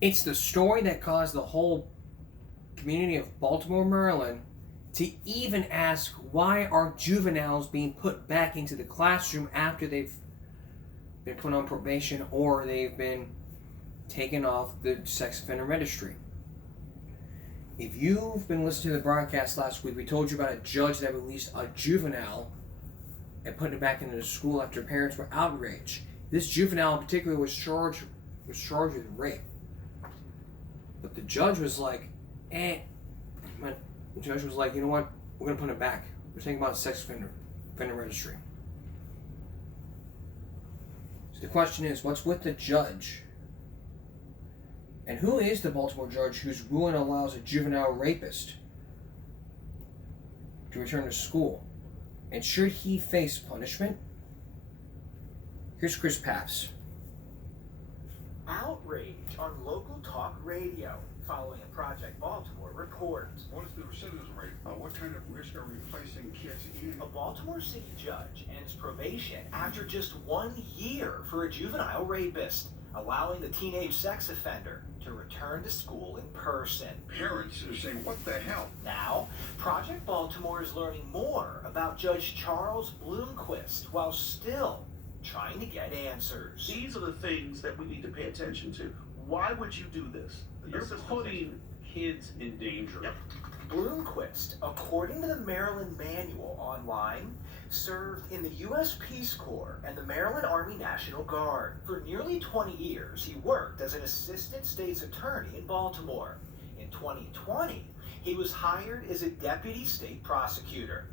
It's the story that caused the whole community of Baltimore, Maryland to even ask, why are juveniles being put back into the classroom after they've been put on probation or they've been taken off the sex offender registry. If you've been listening to the broadcast last week, we told you about a judge that released a juvenile and put it back into the school after parents were outraged. This juvenile in particular was charged with rape. But the judge was like, the judge was like, you know what? We're going to put it back. We're thinking about sex offender registry. So the question is, what's with the judge? And who is the Baltimore judge whose ruling allows a juvenile rapist to return to school? And should he face punishment? Here's Chris Papps. Outrage on local talk radio following a Project Baltimore report. What is the recidivism rate? What kind of risk are we placing kids in? A Baltimore City judge ends probation after just 1 year for a juvenile rapist, allowing the teenage sex offender to return to school in person. Parents are saying, what the hell? Now, Project Baltimore is learning more about Judge Charles Bloomquist while still trying to get answers. These are the things that we need to pay attention to. Why would you do this? You're putting kids in danger. Yep. Bloomquist, according to the Maryland Manual online, served in the U.S. Peace Corps and the Maryland Army National Guard. For nearly 20 years, he worked as an assistant state's attorney in Baltimore. In 2020, he was hired as a deputy state prosecutor.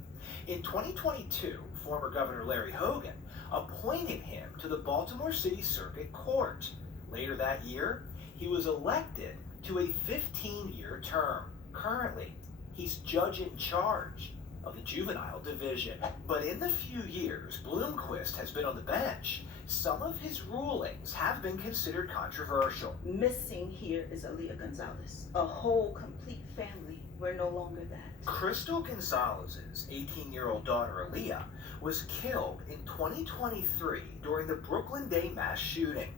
In 2022, former Governor Larry Hogan appointed him to the Baltimore City Circuit Court. Later that year, he was elected to a 15-year term. Currently, he's judge in charge of the juvenile division. But in the few years Bloomquist has been on the bench, some of his rulings have been considered controversial. Missing here is Aaliyah Gonzalez. A whole complete family. We're no longer that. Crystal Gonzalez's 18-year-old daughter Aaliyah was killed in 2023 during the Brooklyn Day mass shooting.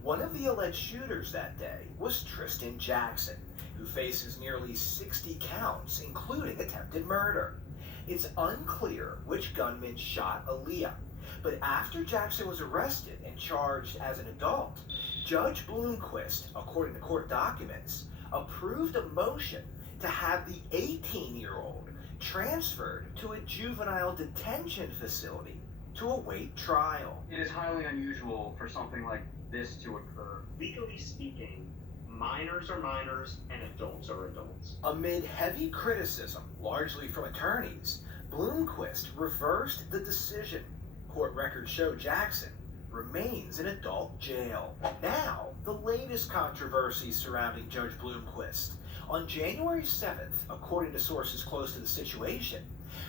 One of the alleged shooters that day was Tristan Jackson, who faces nearly 60 counts, including attempted murder. It's unclear which gunman shot Aaliyah, but after Jackson was arrested and charged as an adult, Judge Bloomquist, according to court documents, approved a motion to have the 18-year-old transferred to a juvenile detention facility to await trial. It is highly unusual for something like this to occur. Legally speaking, minors are minors and adults are adults. Amid heavy criticism, largely from attorneys, Bloomquist reversed the decision. Court records show Jackson remains in adult jail. Now, the latest controversy surrounding Judge Bloomquist. On January 7th, according to sources close to the situation,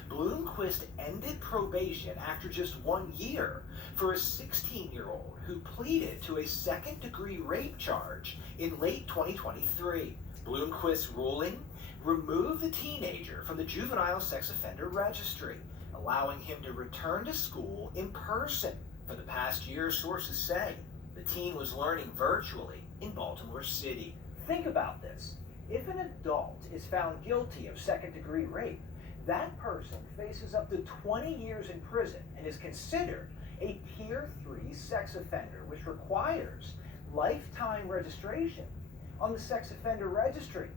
Bloomquist ended probation after just 1 year for a 16-year-old who pleaded to a second-degree rape charge in late 2023. Bloomquist's ruling removed the teenager from the juvenile sex offender registry, allowing him to return to school in person. For the past year, sources say, the teen was learning virtually in Baltimore City. Think about this. If an adult is found guilty of second-degree rape, that person faces up to 20 years in prison and is considered a Tier 3 sex offender, which requires lifetime registration on the sex offender registry.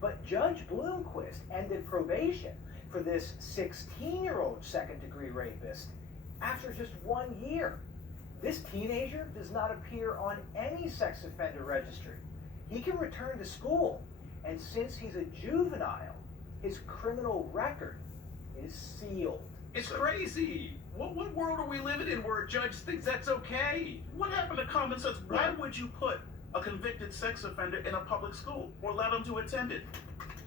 But Judge Bloomquist ended probation for this 16-year-old second-degree rapist after just 1 year. This teenager does not appear on any sex offender registry. He can return to school, and since he's a juvenile, his criminal record is sealed. It's crazy. What world are we living in where a judge thinks that's okay? What happened to common sense? Why would you put a convicted sex offender in a public school or allow them to attend it?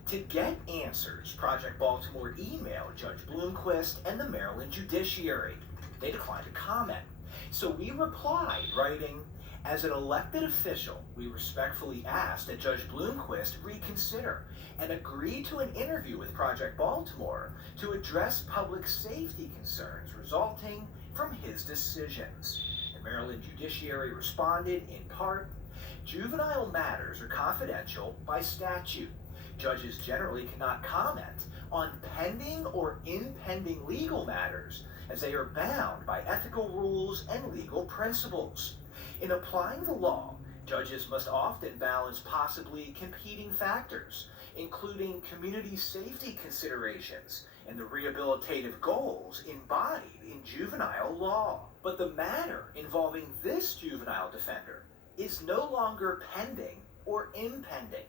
To get answers, Project Baltimore emailed Judge Bloomquist and the Maryland Judiciary. They declined to comment. So we replied, writing, as an elected official, we respectfully ask that Judge Bloomquist reconsider and agree to an interview with Project Baltimore to address public safety concerns resulting from his decisions. The Maryland Judiciary responded, in part, Juvenile matters are confidential by statute. Judges generally cannot comment on pending or impending legal matters, as they are bound by ethical rules and legal principles. In applying the law, judges must often balance possibly competing factors, including community safety considerations and the rehabilitative goals embodied in juvenile law. But the matter involving this juvenile defender is no longer pending or impending.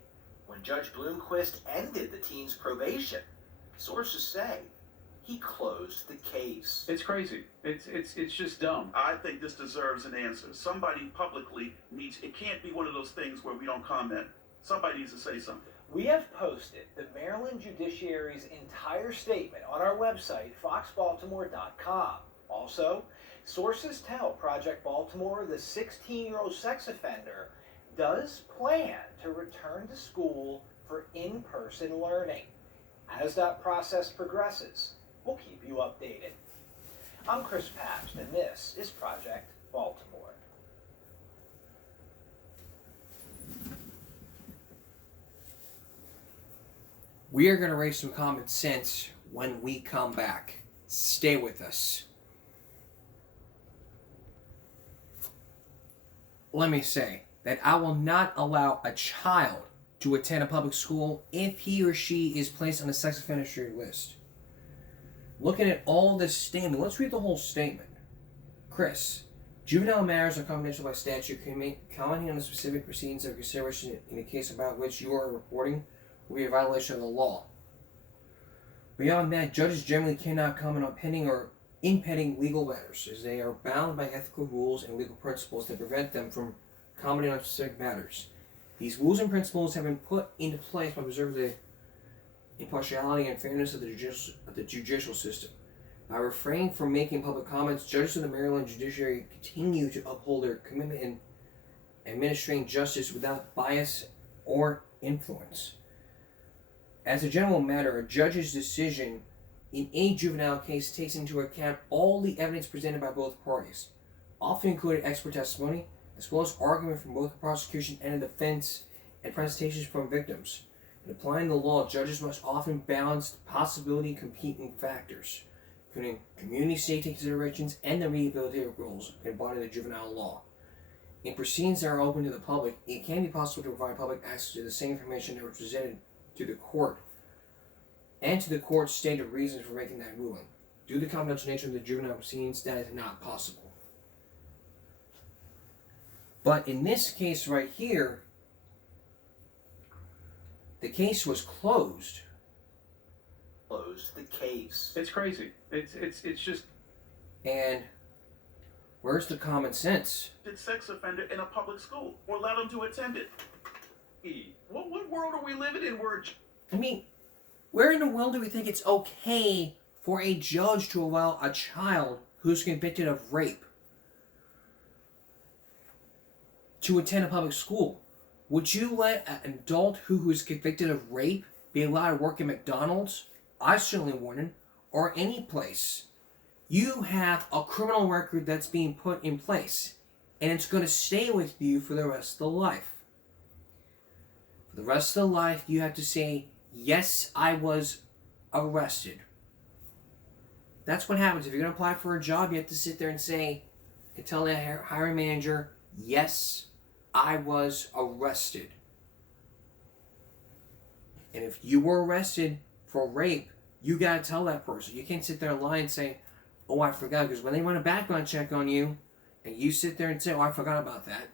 When Judge Bloomquist ended the teen's probation, sources say he closed the case. It's crazy. It's just dumb. I think this deserves an answer. Somebody publicly needs, it can't be one of those things where we don't comment. Somebody needs to say something. We have posted the Maryland Judiciary's entire statement on our website, foxbaltimore.com. Also, sources tell Project Baltimore the 16-year-old sex offender does plan to return to school for in-person learning. As that process progresses, we'll keep you updated. I'm Chris Pabst, and this is Project Baltimore. We are going to raise some common sense when we come back. Stay with us. Let me say that I will not allow a child to attend a public school if he or she is placed on a sex offender list. Looking at all this statement, let's read the whole statement. Chris, juvenile matters are confidential by statute. Commenting on the specific proceedings of consideration in the case about which you are reporting will be a violation of the law. Beyond that, judges generally cannot comment on pending or impending legal matters, as they are bound by ethical rules and legal principles that prevent them from commenting on specific matters. These rules and principles have been put into place by preserving the impartiality and fairness of the judicial system. By refraining from making public comments, judges of the Maryland Judiciary continue to uphold their commitment in administering justice without bias or influence. As a general matter, a judge's decision in any juvenile case takes into account all the evidence presented by both parties, often including expert testimony, as well as argument from both the prosecution and the defense, and presentations from victims. In applying the law, judges must often balance possibility competing factors, including community safety considerations and the rehabilitative goals embodied in the juvenile law. In proceedings that are open to the public, it can be possible to provide public access to the same information that was presented to the court and to the court's stated reasons for making that ruling. Due to the confidential nature of the juvenile proceedings, that is not possible. But in this case right here, the case was closed. Closed the case. It's crazy. It's just. And where's the common sense? Sex offender in a public school or allow them to attend it. What world are we living in where I mean, where in the world do we think it's okay for a judge to allow a child who's convicted of rape to attend a public school? Would you let an adult who is convicted of rape be allowed to work at McDonald's? I certainly wouldn't. Or any place. You have a criminal record that's being put in place, and it's going to stay with you for the rest of the life. For the rest of the life, you have to say, yes, I was arrested. That's what happens. If you're going to apply for a job, you have to sit there and say, and tell the hiring manager, yes, I was arrested. And if you were arrested for rape, you got to tell that person. You can't sit there and lie and say, oh, I forgot. Because when they run a background check on you, and you sit there and say, oh, I forgot about that,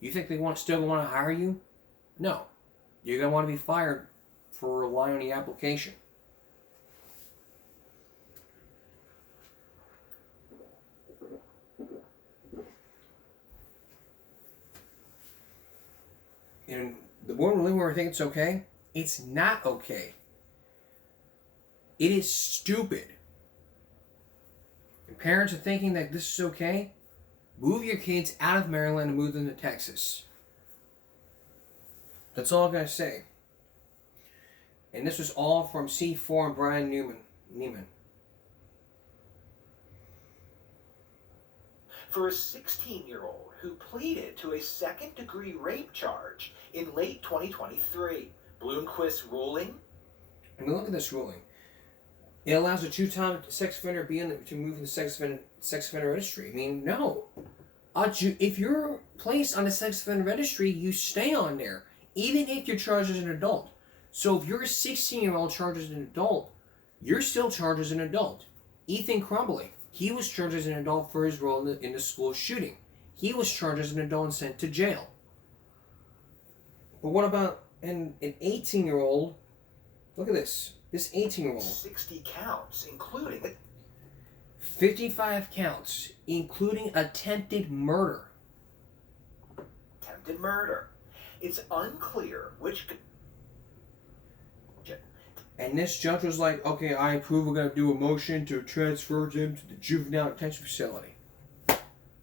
you think they still want to hire you? No. You're going to want to be fired for relying on the application. And the world we live in where we think it's okay, it's not okay. It is stupid. And parents are thinking that this is okay, move your kids out of Maryland and move them to Texas. That's all I'm going to say. And this was all from C4 and Brian Neiman. For a 16-year-old who pleaded to a second-degree rape charge in late 2023. Bloomquist's ruling? I mean, look at this ruling. It allows a two-time sex offender to move in the sex offender registry. I mean, no. If you're placed on the sex offender registry, you stay on there, even if you're charged as an adult. So if you're a 16-year-old charged as an adult, you're still charged as an adult. Ethan Crumbley, he was charged as an adult for his role in the school shooting. He was charged as an adult and sent to jail. But what about an 18-year-old? Look at this. This 18-year-old. 60 counts, including 55 counts, including attempted murder. attempted murder. It's unclear which. And this judge was like, okay, I approve, we're going to do a motion to transfer him to the juvenile detention facility.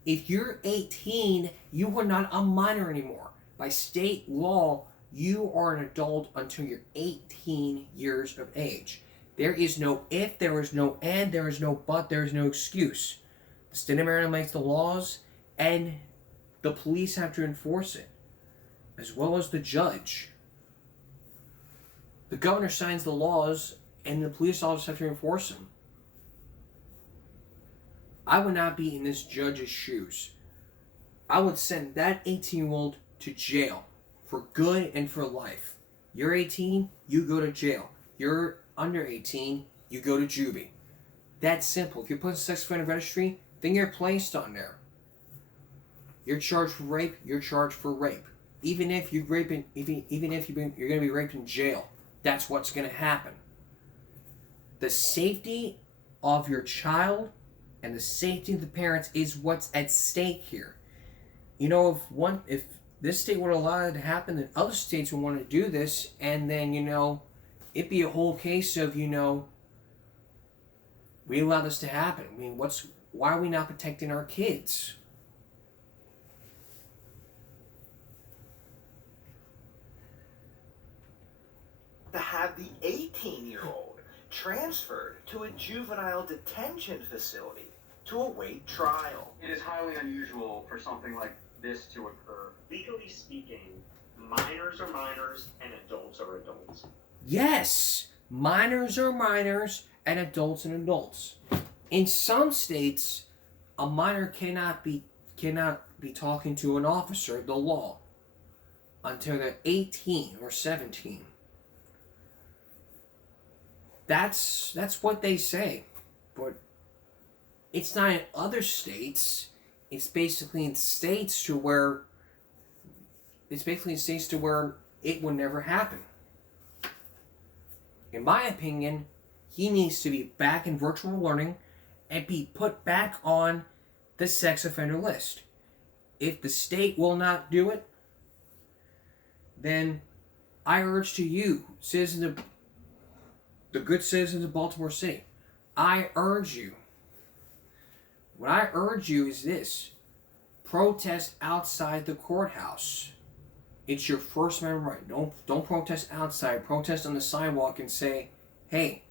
If you're 18, you are not a minor anymore. By state law, you are an adult until you're 18 years of age. There is no if, there is no and, there is no but, there is no excuse. The state of Maryland makes the laws, and the police have to enforce it, as well as the judge. The governor signs the laws, and the police officers have to enforce them. I would not be in this judge's shoes. I would send that 18-year-old to jail for good and for life. You're 18, you go to jail. You're under 18, you go to juvie. That's simple. If you're put in sex offender registry, then you're placed on there. You're charged for rape, you're charged for rape. Even if you're going to be raped in jail, that's what's going to happen. The safety of your child and the safety of the parents is what's at stake here. You know, if this state would allow it to happen, then other states would want to do this, and then, it'd be a whole case of, we allow this to happen. I mean, why are we not protecting our kids? To have the 18-year-old transferred to a juvenile detention facility to await trial. It is highly unusual for something like this to occur. Legally speaking, minors are minors and adults are adults. Yes, minors are minors and adults and adults. In some states, a minor cannot be talking to an officer, the law, until they're 18 or 17. That's what they say, but it's not in other states. It's basically in states to where it will never happen. In my opinion, he needs to be back in virtual learning and be put back on the sex offender list. If the state will not do it, then I urge to you, the good citizens of Baltimore City, what I urge you is this: protest outside the courthouse. It's your First Amendment right. Don't protest outside. Protest on the sidewalk and say, hey,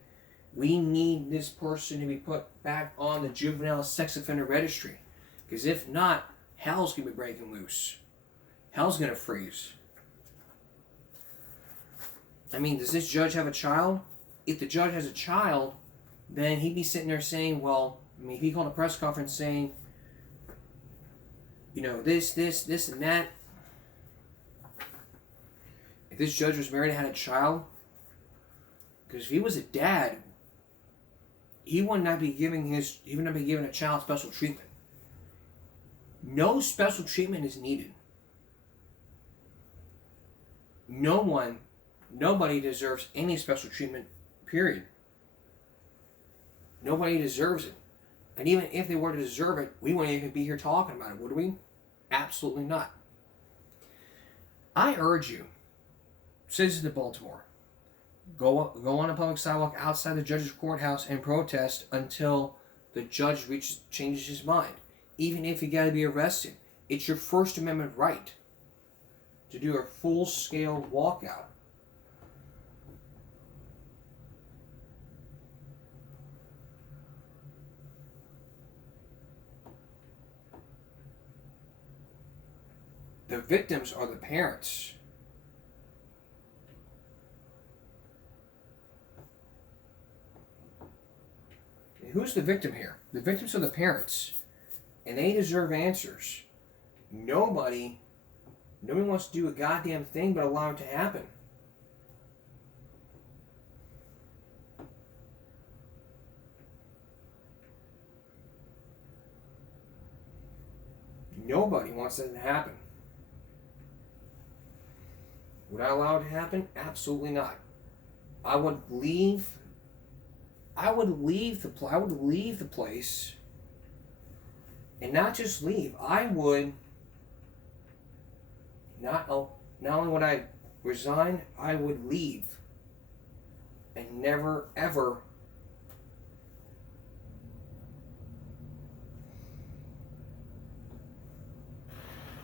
we need this person to be put back on the juvenile sex offender registry. Because if not, hell's going to be breaking loose. Hell's going to freeze. I mean, does this judge have a child? If the judge has a child, then he'd be sitting there saying, well, if he called a press conference saying, this, and that. If this judge was married and had a child, because if he was a dad, he would not be giving a child special treatment. No special treatment is needed. Nobody deserves any special treatment, period. Nobody deserves it. And even if they were to deserve it, we wouldn't even be here talking about it, would we? Absolutely not. I urge you, citizens of Baltimore, go on a public sidewalk outside the judge's courthouse and protest until the judge changes his mind. Even if you got to be arrested, it's your First Amendment right to do a full-scale walkout. The victims are the parents. And who's the victim here? The victims are the parents. And they deserve answers. Nobody wants to do a goddamn thing but allow it to happen. Nobody wants that to happen. Would I allow it to happen? Absolutely not. I would leave the place, and not just leave. I would not only would I resign, I would leave and never ever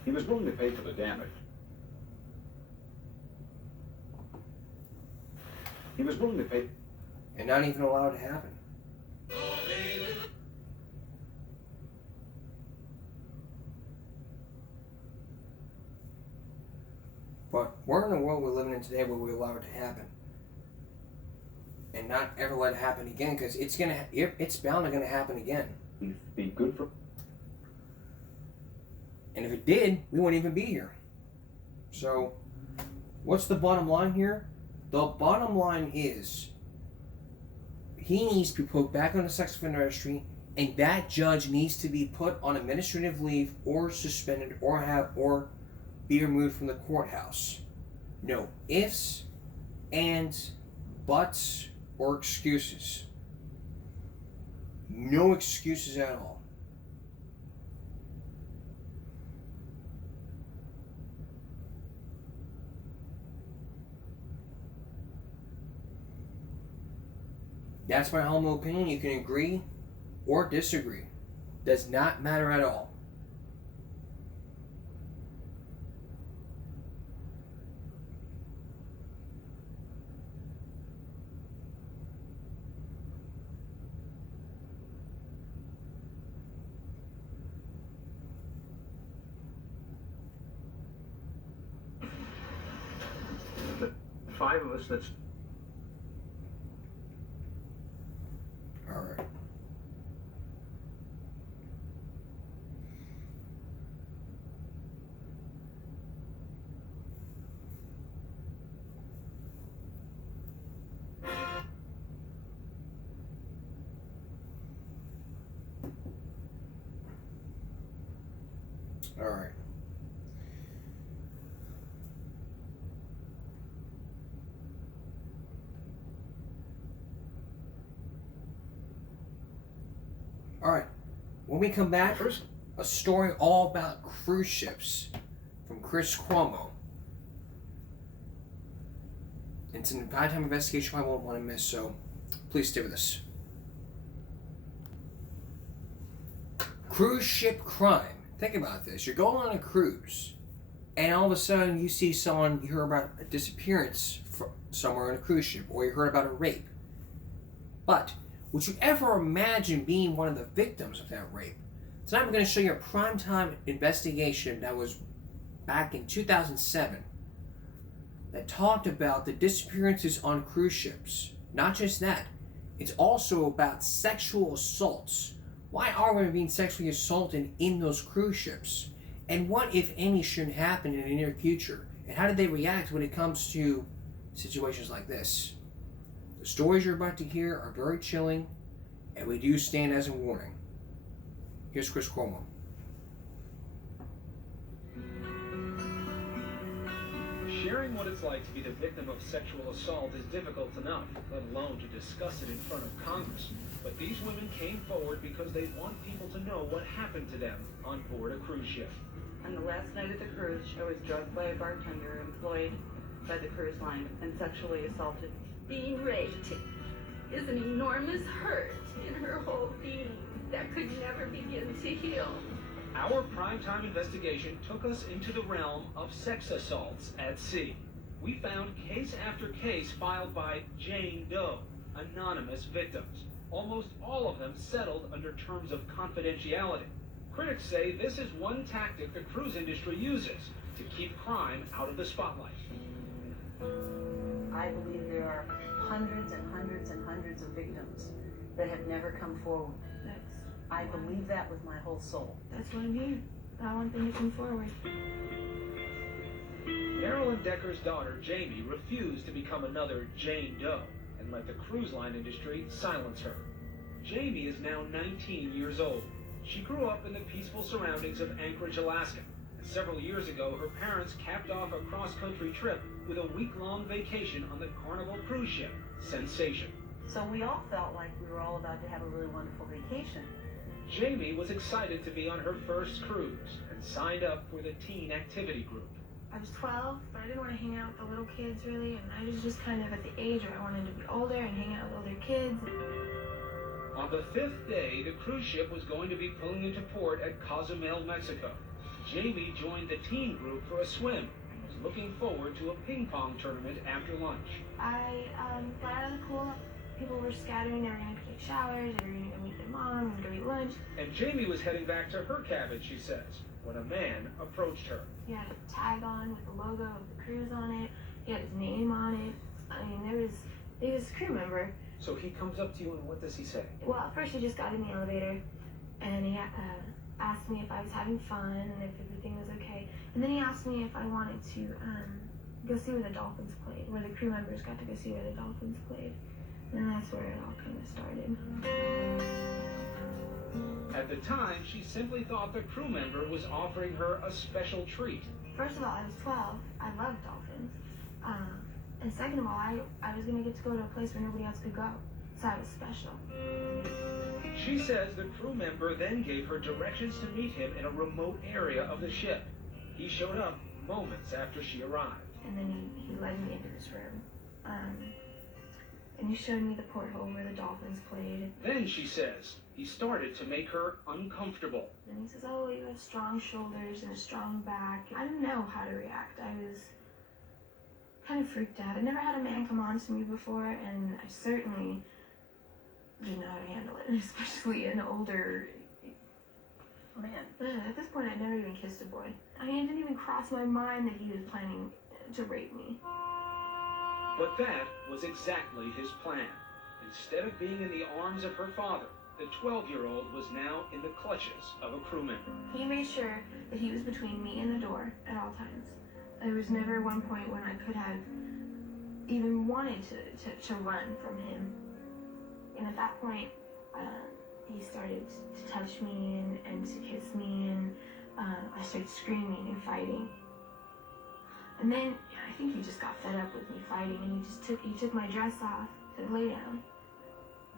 He was willing to pay for the damage. He was willing to pay. and not even allow it to happen. But we're in a world we're living in today where we allow it to happen, and not ever let it happen again, because it's bound to gonna happen again. Be good for. And if it did, we wouldn't even be here. So, what's the bottom line here? The bottom line is he needs to be put back on the sex offender registry, and that judge needs to be put on administrative leave or suspended or be removed from the courthouse. No ifs, ands, buts, or excuses. No excuses at all. That's my humble opinion. You can agree or disagree. Does not matter at all. The five of us that's. All right. All right. All right. When we come back, a story all about cruise ships from Chris Cuomo. It's an Primetime investigation I won't want to miss, so please stay with us. Cruise ship crime. Think about this. You're going on a cruise, and all of a sudden you see someone, you hear about a disappearance somewhere on a cruise ship, or you heard about a rape. But would you ever imagine being one of the victims of that rape? Tonight we're going to show you a primetime investigation that was back in 2007 that talked about the disappearances on cruise ships. Not just that, it's also about sexual assaults. Why are women being sexually assaulted in those cruise ships? And what, if any, should happen in the near future? And how did they react when it comes to situations like this? The stories you're about to hear are very chilling, and we do stand as a warning. Here's Chris Cuomo. Sharing what it's like to be the victim of sexual assault is difficult enough, let alone to discuss it in front of Congress. But these women came forward because they want people to know what happened to them on board a cruise ship. On the last night of the cruise, I was drugged by a bartender employed by the cruise line and sexually assaulted. Being raped is an enormous hurt in her whole being that could never begin to heal. Our primetime investigation took us into the realm of sex assaults at sea. We found case after case filed by Jane Doe, anonymous victims. Almost all of them settled under terms of confidentiality. Critics say this is one tactic the cruise industry uses, to keep crime out of the spotlight. I believe there are hundreds and hundreds and hundreds of victims that have never come forward. I believe that with my whole soul. That's why I'm here. I want them to come forward. Marilyn Decker's daughter, Jamie, refused to become another Jane Doe and let the cruise line industry silence her. Jamie is now 19 years old. She grew up in the peaceful surroundings of Anchorage, Alaska. And several years ago, her parents capped off a cross-country trip with a week-long vacation on the Carnival cruise ship, Sensation. So we all felt like we were all about to have a really wonderful vacation. Jamie was excited to be on her first cruise and signed up for the teen activity group. I was 12, but I didn't want to hang out with the little kids really, and I was just kind of at the age where I wanted to be older and hang out with older kids. On the 5th day, the cruise ship was going to be pulling into port at Cozumel, Mexico. Jamie joined the teen group for a swim and was looking forward to a ping pong tournament after lunch. I got out of the pool. People were scattering. They were going to take showers. They were going to go meet their mom and go eat lunch. And Jamie was heading back to her cabin, she says, when a man approached her. He had a tag on with the logo of the cruise on it. He had his name on it. I mean, he was a crew member. So he comes up to you and what does he say? Well, at first he just got in the elevator and he asked me if I was having fun and if everything was okay. And then he asked me if I wanted to go see where the dolphins played, where the crew members got to go see where the dolphins played. And that's where it all kind of started. At the time, she simply thought the crew member was offering her a special treat. First of all, I was 12. I loved dolphins. And second of all, I was going to get to go to a place where nobody else could go. So I was special. She says the crew member then gave her directions to meet him in a remote area of the ship. He showed up moments after she arrived. And then he led me into this room. And he showed me the porthole where the dolphins played. Then, she says, he started to make her uncomfortable. And he says, oh, you have strong shoulders and a strong back. I didn't know how to react. I was kind of freaked out. I never had a man come on to me before, and I certainly didn't know how to handle it, especially an older man. At this point, I'd never even kissed a boy. I mean, it didn't even cross my mind that he was planning to rape me. But that was exactly his plan. Instead of being in the arms of her father, the 12-year-old was now in the clutches of a crew member. He made sure that he was between me and the door at all times. There was never one point when I could have even wanted to run from him. And at that point, he started to touch me and to kiss me, and I started screaming and fighting. And then I think he just got fed up with me fighting, and he took my dress off, said lay down.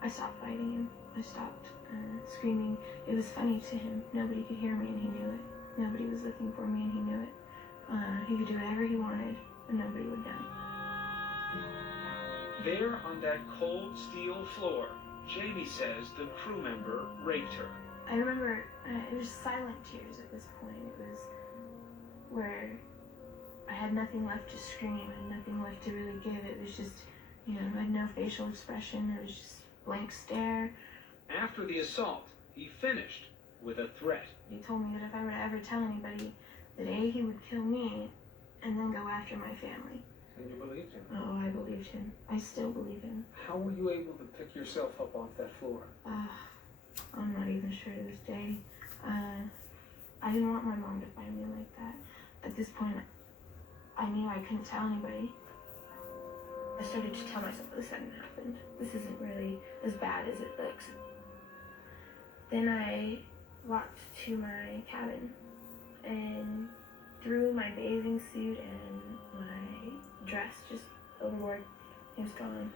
I stopped fighting him. I stopped screaming. It was funny to him. Nobody could hear me, and he knew it. Nobody was looking for me, and he knew it. He could do whatever he wanted, and nobody would know. There on that cold steel floor, Jamie says the crew member raped her. I remember it was silent tears at this point. It was where I had nothing left to scream. I had nothing left to really give. It was just, I had no facial expression. It was just blank stare. After the assault, he finished with a threat. He told me that if I were to ever tell anybody, that A, he would kill me, and then go after my family. And you believed him? Oh, I believed him. I still believe him. How were you able to pick yourself up off that floor? I'm not even sure to this day. I didn't want my mom to find me like that. At this point, I knew I couldn't tell anybody. I started to tell myself this hadn't happened. This isn't really as bad as it looks. Then I walked to my cabin and threw my bathing suit and my dress just overboard. It was gone.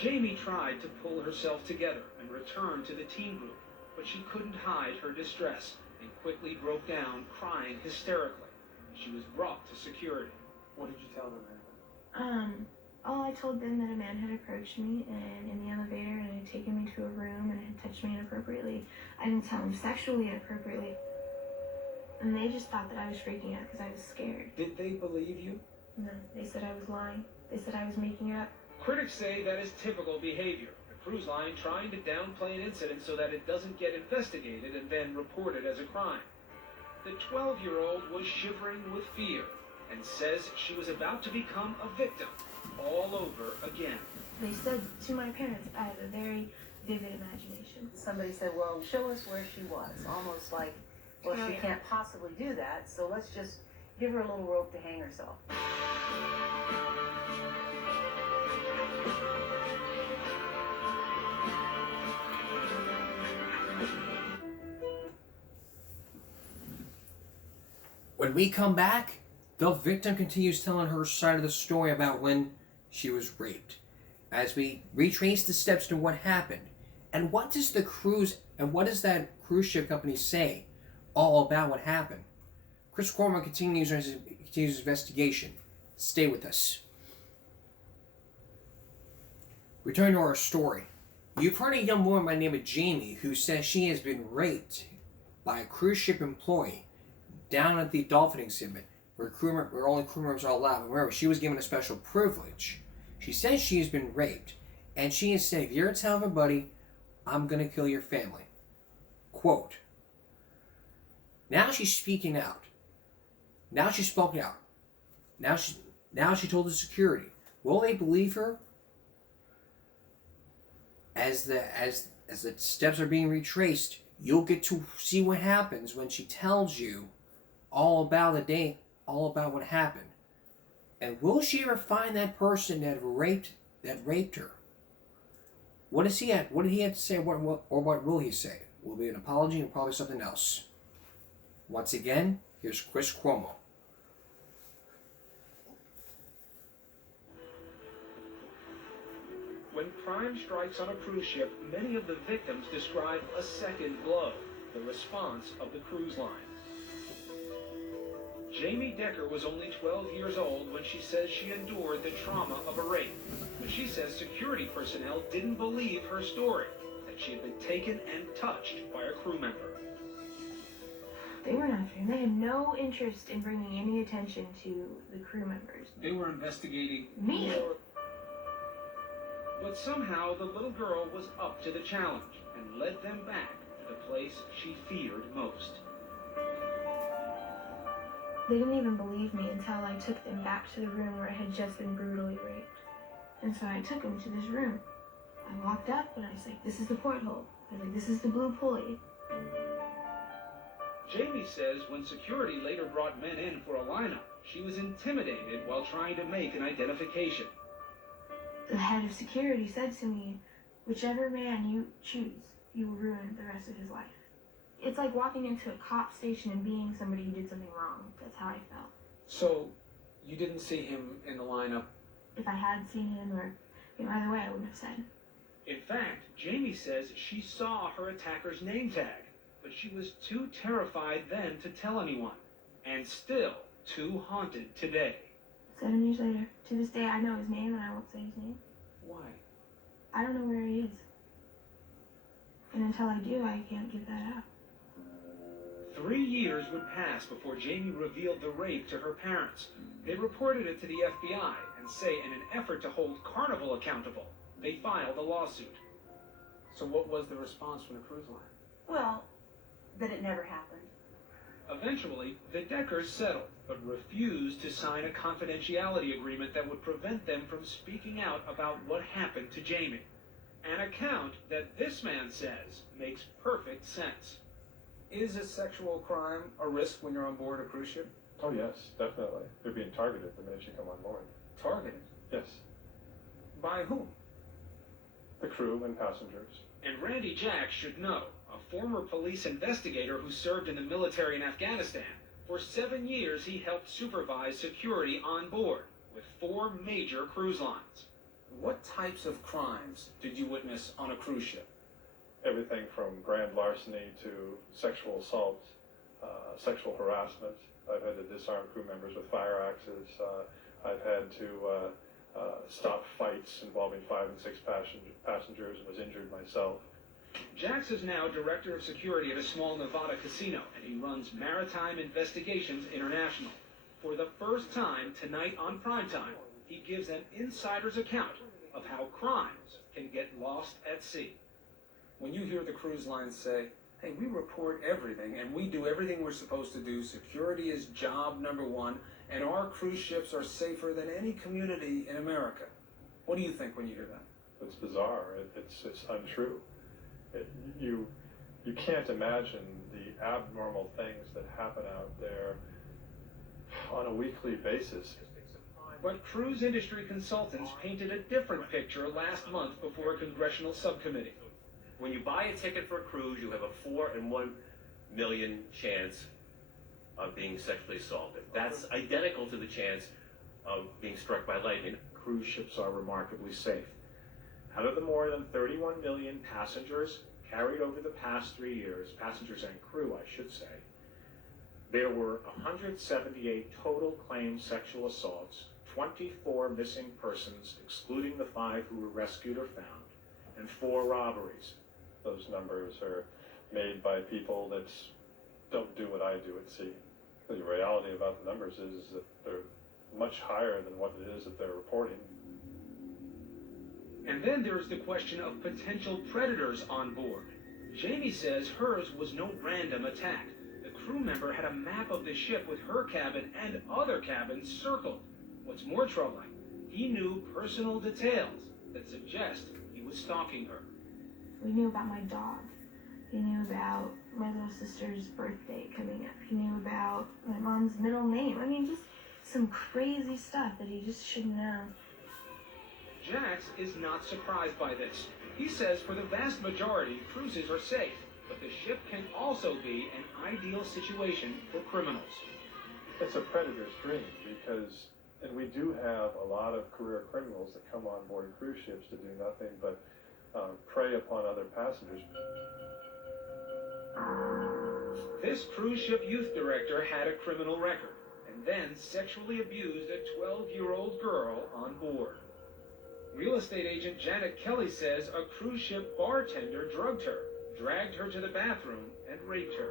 Jamie tried to pull herself together and return to the teen group, but she couldn't hide her distress and quickly broke down, crying hysterically. She was brought to security. What did you tell them, Mary? I told them that a man had approached me and in the elevator and had taken me to a room and had touched me inappropriately. I didn't tell him sexually inappropriately. And they just thought that I was freaking out because I was scared. Did they believe you? No, they said I was lying. They said I was making it up. Critics say that is typical behavior. The cruise line trying to downplay an incident so that it doesn't get investigated and then reported as a crime. the 12-year-old was shivering with fear and says she was about to become a victim all over again. They said to my parents, I have a very vivid imagination. Somebody said, well, show us where she was. Almost like, well, Oh, she yeah. can't possibly do that, so let's just give her a little rope to hang herself. When we come back, the victim continues telling her side of the story about when she was raped. As we retrace the steps to what happened, and what does the cruise and what does that cruise ship company say all about what happened? Chris Cuomo continues his investigation. Stay with us. Returning to our story. You've heard a young woman by the name of Jamie who says she has been raped by a cruise ship employee down at the dolphin exhibit where only crew members are allowed. Remember, she was given a special privilege. She says she has been raped, and she has said, if you're to tell everybody, I'm going to kill your family. Quote. Now she's speaking out. Now she's spoken out. Now she told the security. Will they believe her? As the steps are being retraced, you'll get to see what happens when she tells you all about the day, all about what happened. And will she ever find that person that raped her? What did he have to say? What will he say? Will it be an apology and probably something else? Once again, here's Chris Cuomo. When crime strikes on a cruise ship, many of the victims describe a second blow, the response of the cruise line. Jamie Decker was only 12 years old when she says she endured the trauma of a rape. But she says security personnel didn't believe her story, that she had been taken and touched by a crew member. They weren't after him. They had no interest in bringing any attention to the crew members. They were investigating Me? But somehow the little girl was up to the challenge and led them back to the place she feared most. They didn't even believe me until I took them back to the room where I had just been brutally raped. And so I took them to this room. I walked up and I was like, this is the porthole. I was like, this is the blue pulley. Jamie says when security later brought men in for a lineup, she was intimidated while trying to make an identification. The head of security said to me, whichever man you choose, you will ruin the rest of his life. It's like walking into a cop station and being somebody who did something wrong. That's how I felt. So, you didn't see him in the lineup? If I had seen him or, either way, I wouldn't have said. In fact, Jamie says she saw her attacker's name tag, but she was too terrified then to tell anyone, and still too haunted today. 7 years later, to this day, I know his name and I won't say his name. Why? I don't know where he is. And until I do, I can't give that up. 3 years would pass before Jamie revealed the rape to her parents. They reported it to the FBI and say in an effort to hold Carnival accountable, they filed a lawsuit. So what was the response from the cruise line? Well, that it never happened. Eventually, the Deckers settled, but refused to sign a confidentiality agreement that would prevent them from speaking out about what happened to Jamie. An account that this man says makes perfect sense. Is a sexual crime a risk when you're on board a cruise ship? Oh yes, definitely. They're being targeted the minute you come on board. Targeted? Yes. By whom? The crew and passengers. And Randy Jack should know, a former police investigator who served in the military in Afghanistan. For 7 years, he helped supervise security on board with 4 major cruise lines. What types of crimes did you witness on a cruise ship? Everything from grand larceny to sexual assault, sexual harassment. I've had to disarm crew members with fire axes. I've had to stop fights involving 5 and 6 passengers and was injured myself. Jax is now director of security at a small Nevada casino, and he runs Maritime Investigations International. For the first time tonight on Primetime, he gives an insider's account of how crimes can get lost at sea. When you hear the cruise line say, hey, we report everything and we do everything we're supposed to do. Security is job number one, and our cruise ships are safer than any community in America. What do you think when you hear that? It's bizarre. It's untrue. You can't imagine the abnormal things that happen out there on a weekly basis. But cruise industry consultants painted a different picture last month before a congressional subcommittee. When you buy a ticket for a cruise, you have a 4 in 1 million chance of being sexually assaulted. That's identical to the chance of being struck by lightning. Cruise ships are remarkably safe. Out of the more than 31 million passengers carried over the past 3 years, passengers and crew, I should say, there were 178 total claimed sexual assaults, 24 missing persons, excluding the 5 who were rescued or found, and 4 robberies. Those numbers are made by people that don't do what I do at sea. The reality about the numbers is that they're much higher than what it is that they're reporting. And then there's the question of potential predators on board. Jamie says hers was no random attack. The crew member had a map of the ship with her cabin and other cabins circled. What's more troubling, he knew personal details that suggest he was stalking her. We knew about my dog. He knew about my little sister's birthday coming up. He knew about my mom's middle name. I mean, just some crazy stuff that he just shouldn't know. Jax is not surprised by this. He says for the vast majority, cruises are safe, but the ship can also be an ideal situation for criminals. It's a predator's dream because, and we do have a lot of career criminals that come on board cruise ships to do nothing but prey upon other passengers. This cruise ship youth director had a criminal record and then sexually abused a 12-year-old girl on board. Real estate agent Janet Kelly says a cruise ship bartender drugged her, dragged her to the bathroom, and raped her.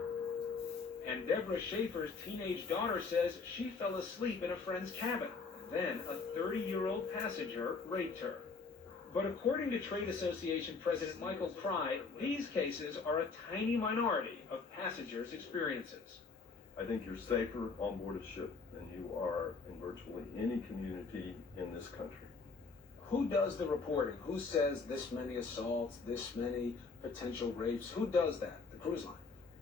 And Deborah Schaefer's teenage daughter says she fell asleep in a friend's cabin. Then a 30-year-old passenger raped her. But according to Trade Association President Michael Pry, these cases are a tiny minority of passengers' experiences. I think you're safer on board a ship than you are in virtually any community in this country. Who does the reporting? Who says this many assaults, this many potential rapes? Who does that? The cruise line?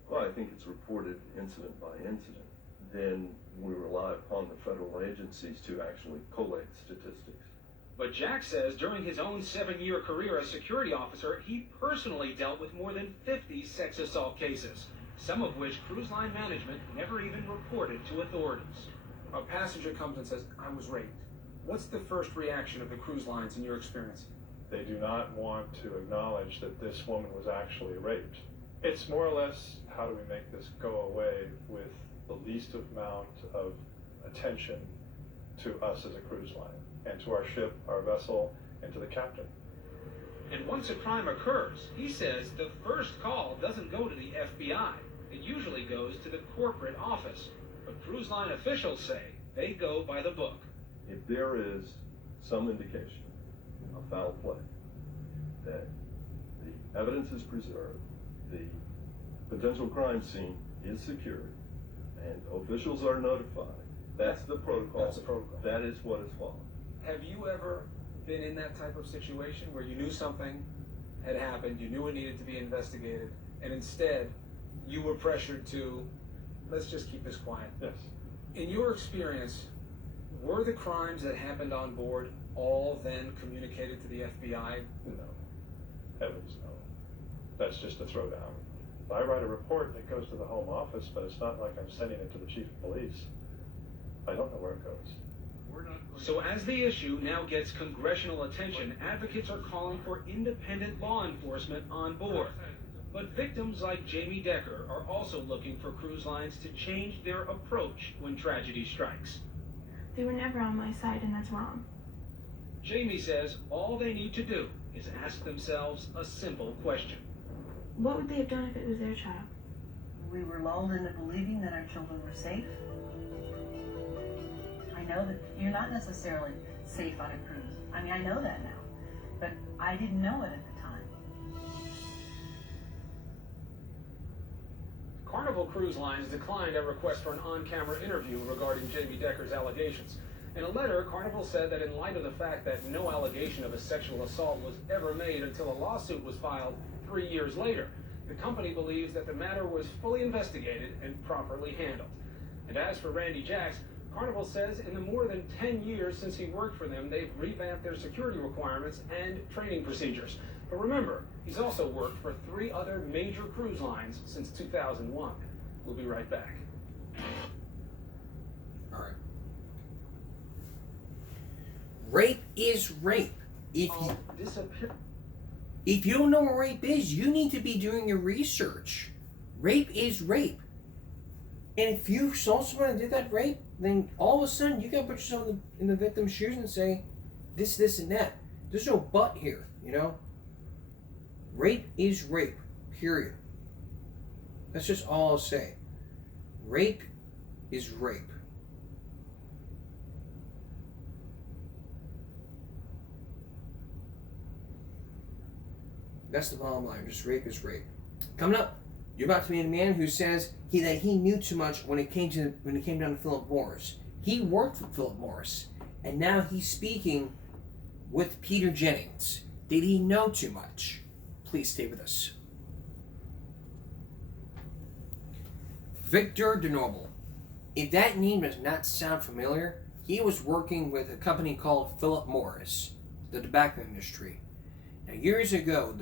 Well, I think it's reported incident by incident. Then we rely upon the federal agencies to actually collate statistics. But Jack says during his own 7-year career as security officer, he personally dealt with more than 50 sex assault cases, some of which cruise line management never even reported to authorities. A passenger comes and says, I was raped. What's the first reaction of the cruise lines in your experience? They do not want to acknowledge that this woman was actually raped. It's more or less, how do we make this go away with the least amount of attention to us as a cruise line, and to our ship, our vessel, and to the captain. And once a crime occurs, he says the first call doesn't go to the FBI. It usually goes to the corporate office. But cruise line officials say they go by the book. If there is some indication of foul play, that the evidence is preserved, the potential crime scene is secured, and officials are notified, that's the protocol. That's the protocol. That is what is followed. Have you ever been in that type of situation where you knew something had happened, you knew it needed to be investigated, and instead you were pressured to, let's just keep this quiet? Yes. In your experience, were the crimes that happened on board all then communicated to the FBI? No. Heavens no. That's just a throwdown. I write a report and it goes to the Home Office, but it's not like I'm sending it to the Chief of Police. I don't know where it goes. So as the issue now gets congressional attention, advocates are calling for independent law enforcement on board. But victims like Jamie Decker are also looking for cruise lines to change their approach when tragedy strikes. They were never on my side, and that's wrong. Jamie says all they need to do is ask themselves a simple question. What would they have done if it was their child? We were lulled into believing that our children were safe. I know that you're not necessarily safe on a cruise. I mean, I know that now, but I didn't know it at the time. Carnival Cruise Lines declined a request for an on-camera interview regarding Jamie Decker's allegations. In a letter, Carnival said that in light of the fact that no allegation of a sexual assault was ever made until a lawsuit was filed 3 years later, the company believes that the matter was fully investigated and properly handled. And as for Randy Jacks, Carnival says in the more than 10 years since he worked for them, they've revamped their security requirements and training procedures. But remember, he's also worked for 3 other major cruise lines since 2001. We'll be right back. All right. Rape is rape. If you don't know what rape is, you need to be doing your research. Rape is rape. And if you saw someone that did that rape, then all of a sudden you gotta put yourself in the victim's shoes and say, this, and that. There's no but here, you know? Rape is rape, period. That's just all I'll say. Rape is rape. That's the bottom line. Just rape is rape. Coming up, you're about to meet a man who says that he knew too much when it came down to Philip Morris. He worked for Philip Morris, and now he's speaking with Peter Jennings. Did he know too much? Please stay with us. Victor DeNoble. If that name does not sound familiar, he was working with a company called Philip Morris, the tobacco industry. Now, years ago,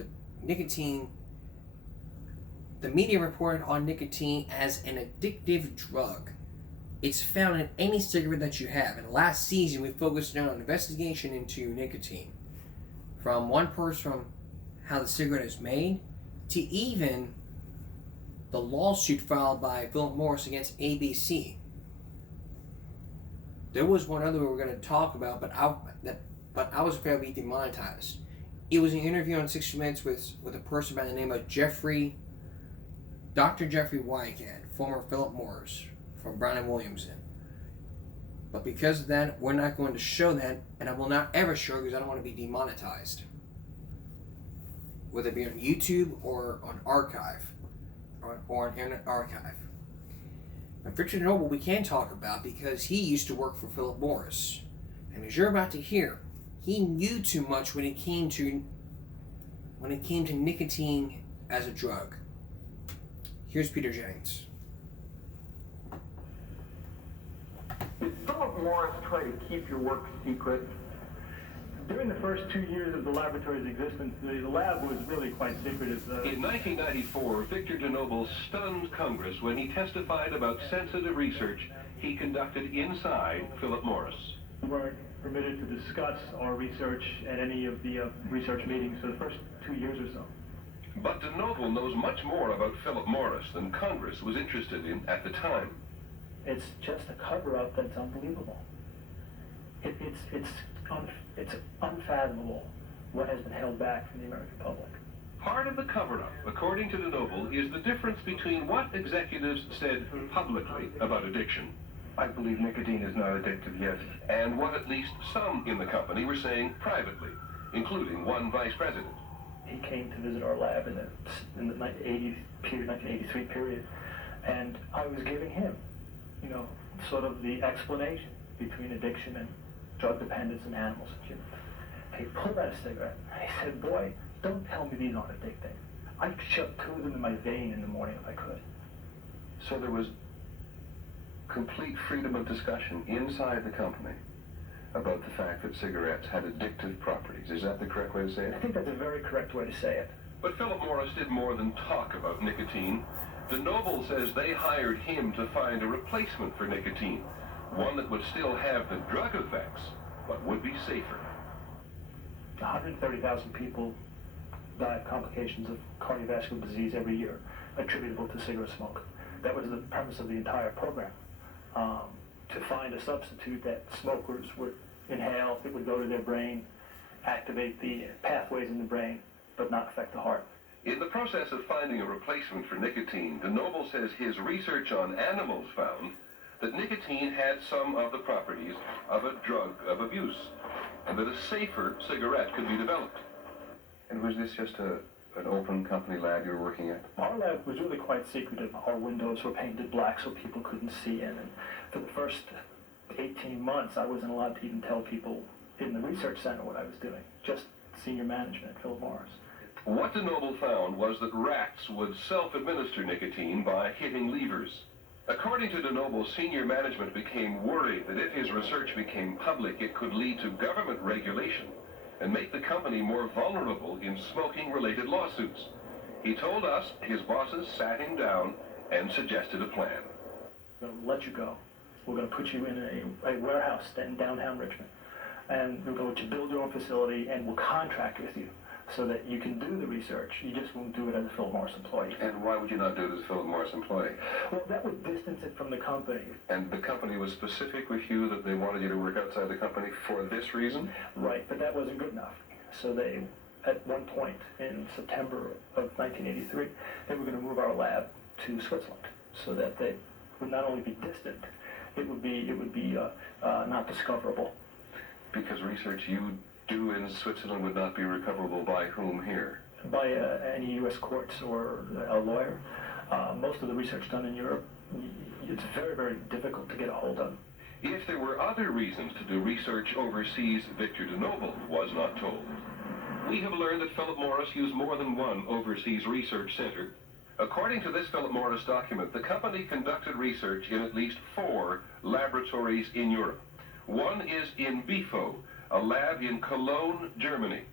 the media reported on nicotine as an addictive drug. It's found in any cigarette that you have. And last season, we focused on an investigation into nicotine. From how the cigarette is made, to even the lawsuit filed by Philip Morris against ABC. There was one other we were going to talk about, but I was afraid it would be demonetized. It was an interview on 60 Minutes with a person by the name of Dr. Jeffrey Wygant, former Philip Morris from Brown & Williamson. But because of that, we're not going to show that, and I will not ever show it because I don't want to be demonetized. Whether it be on YouTube or on archive, or on Internet Archive. But Victor DeNoble we can talk about because he used to work for Philip Morris. And as you're about to hear, he knew too much when it came to nicotine as a drug. Here's Peter Jennings. Did Philip Morris try to keep your work secret? During the first 2 years of the laboratory's existence, the lab was really quite secretive. In 1994, Victor DeNoble stunned Congress when he testified about sensitive research he conducted inside Philip Morris. We weren't permitted to discuss our research at any of the research meetings for the first 2 years or so. But DeNoble knows much more about Philip Morris than Congress was interested in at the time. It's just a cover-up that's unbelievable. It's unfathomable what has been held back from the American public. Part of the cover-up, according to DeNoble, is the difference between what executives said publicly about addiction. I believe nicotine is not addictive, yes. And what at least some in the company were saying privately, including one vice president. He came to visit our lab in the 1983 period, and I was giving him, sort of the explanation between addiction and drug dependence in animals and humans. He pulled out a cigarette, and he said, "Boy, don't tell me these aren't addicting. I'd shove 2 of them in my vein in the morning if I could." So there was complete freedom of discussion inside the company about the fact that cigarettes had addictive properties. Is that the correct way to say it? I think that's a very correct way to say it. But Philip Morris did more than talk about nicotine. DeNoble says they hired him to find a replacement for nicotine, one that would still have the drug effects, but would be safer. 130,000 people die of complications of cardiovascular disease every year attributable to cigarette smoke. That was the premise of the entire program, to find a substitute that smokers would inhale, it would go to their brain, activate the pathways in the brain, but not affect the heart. In the process of finding a replacement for nicotine, DeNoble says his research on animals found that nicotine had some of the properties of a drug of abuse, and that a safer cigarette could be developed. And was this just a an open company lab you were working at? Our lab was really quite secretive. Our windows were painted black so people couldn't see in. And for the first 18 months, I wasn't allowed to even tell people in the research center what I was doing, just senior management at Philip Morris. What DeNoble found was that rats would self-administer nicotine by hitting levers. According to DeNoble, senior management became worried that if his research became public, it could lead to government regulation and make the company more vulnerable in smoking-related lawsuits. He told us his bosses sat him down and suggested a plan. We're going to let you go. We're going to put you in a warehouse in downtown Richmond. And we're going to build your own facility, and we'll contract with you so that you can do the research. You just won't do it as a Philip Morris employee. And why would you not do it as a Philip Morris employee? Well, that would distance it from the company. And the company was specific with you that they wanted you to work outside the company for this reason? Right, but that wasn't good enough. So they, at one point in September of 1983, they were going to move our lab to Switzerland so that they would not only be distant, it would be not discoverable. Because research you do in Switzerland would not be recoverable by whom here? By any U.S. courts or a lawyer. Most of the research done in Europe, it's very, very difficult to get a hold of. If there were other reasons to do research overseas, Victor DeNoble was not told. We have learned that Philip Morris used more than one overseas research center. According to this Philip Morris document, the company conducted research in at least 4 laboratories in Europe. One is in BIFO, a lab in Cologne, Germany.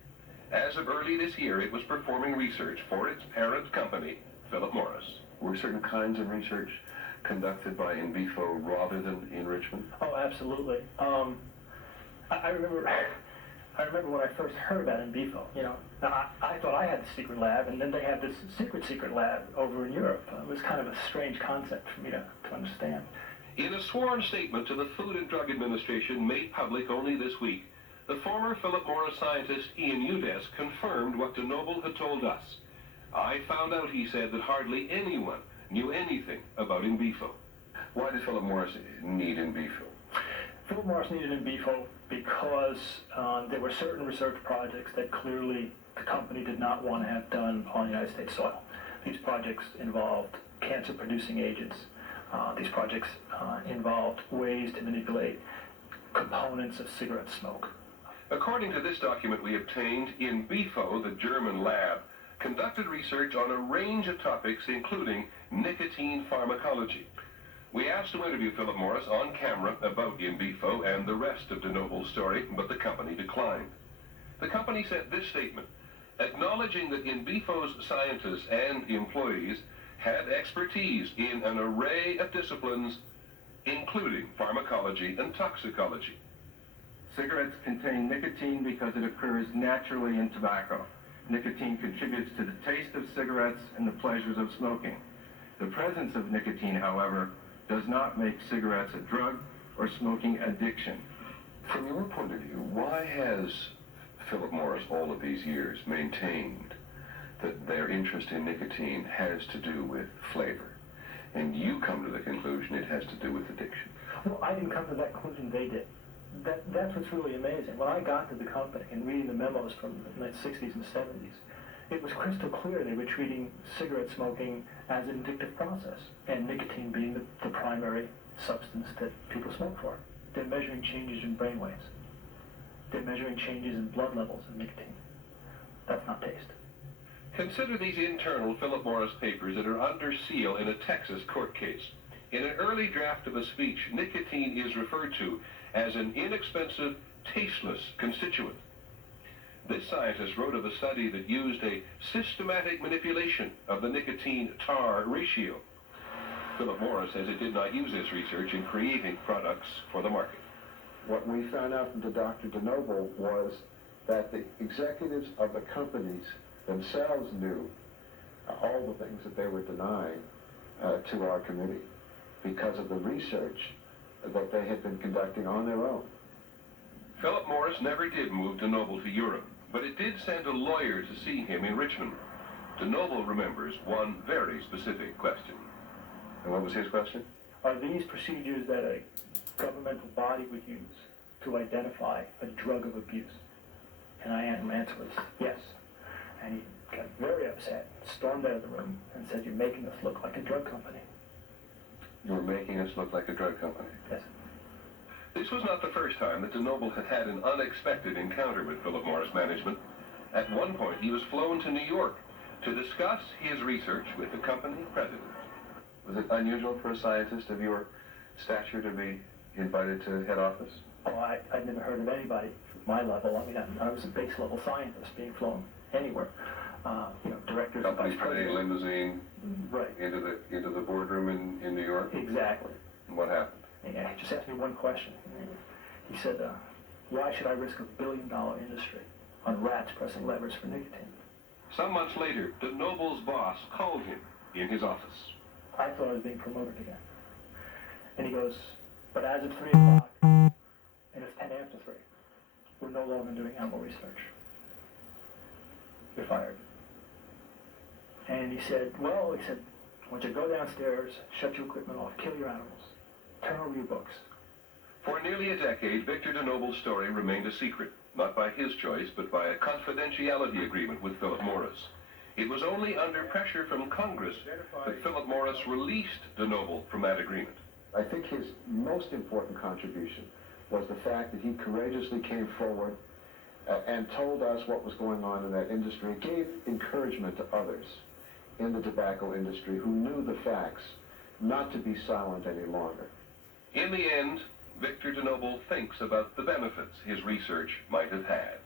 As of early this year, it was performing research for its parent company, Philip Morris. Were certain kinds of research conducted by in BIFO rather than in Richmond? Oh, absolutely. I remember when I first heard about in BIFO, you know, I thought I had the secret lab, and then they had this secret lab over in Europe. It was kind of a strange concept for me to understand. In a sworn statement to the Food and Drug Administration made public only this week, the former Philip Morris scientist Ian Udess confirmed what DeNoble had told us. I found out, he said, that hardly anyone knew anything about in BIFO. Why did Philip Morris need in BIFO? Philip Morris needed in BIFO because there were certain research projects that clearly the company did not want to have done on United States soil. These projects involved cancer-producing agents. These projects involved ways to manipulate components of cigarette smoke. According to this document we obtained, in BIFO, the German lab, conducted research on a range of topics, including nicotine pharmacology. We asked to interview Philip Morris on camera about in BIFO and the rest of DeNoble's story, but the company declined. The company sent this statement, acknowledging that in BIFO's scientists and employees had expertise in an array of disciplines, including pharmacology and toxicology. Cigarettes contain nicotine because it occurs naturally in tobacco. Nicotine contributes to the taste of cigarettes and the pleasures of smoking. The presence of nicotine, however, does not make cigarettes a drug or smoking addiction. From your point of view, why has Philip Morris all of these years maintained that their interest in nicotine has to do with flavor, and you come to the conclusion it has to do with addiction? Well, I didn't come to that conclusion, they did. That's what's really amazing. When I got to the company and reading the memos from the 60s and 70s, it was crystal clear they were treating cigarette smoking as an addictive process, and nicotine being the primary substance that people smoke for. They're measuring changes in brain waves. They're measuring changes in blood levels of nicotine. That's not taste. Consider these internal Philip Morris papers that are under seal in a Texas court case. In an early draft of a speech, nicotine is referred to as an inexpensive, tasteless constituent. This scientist wrote of a study that used a systematic manipulation of the nicotine-tar ratio. Philip Morris says it did not use this research in creating products for the market. What we found out from Dr. DeNoble was that the executives of the companies themselves knew all the things that they were denying to our committee because of the research that they had been conducting on their own. Philip Morris never did move DeNoble to Europe, but it did send a lawyer to see him in Richmond. DeNoble remembers one very specific question. And what was his question? Are these procedures that a governmental body would use to identify a drug of abuse? And my answer was yes. And he got very upset, stormed out of the room, and said, "You're making us look like a drug company." You're making us look like a drug company. Yes. This was not the first time that DeNoble had had an unexpected encounter with Philip Morris management. At one point, he was flown to New York to discuss his research with the company president. Was it unusual for a scientist of your stature to be invited to head office? Oh, I'd never heard of anybody at my level. I mean, I was a base level scientist being flown anywhere. Directors, Company vice put a president. limousine Right. into the boardroom in New York? Exactly. And what happened? And he just asked me one question. He said, why should I risk $1 billion industry on rats pressing levers for nicotine? Some months later, DeNoble's boss called him in his office. I thought I was being promoted again. And he goes, but as of 3 o'clock, and it's 10 after 3, we're no longer doing animal research. You're fired. And he said, I want you to go downstairs, shut your equipment off, kill your animals, turn over your books. For nearly a decade, Victor DeNoble's story remained a secret, not by his choice, but by a confidentiality agreement with Philip Morris. It was only under pressure from Congress that Philip Morris released DeNoble from that agreement. I think his most important contribution was the fact that he courageously came forward and told us what was going on in that industry. It gave encouragement to others in the tobacco industry who knew the facts not to be silent any longer. In the end, Victor DeNoble thinks about the benefits his research might have had.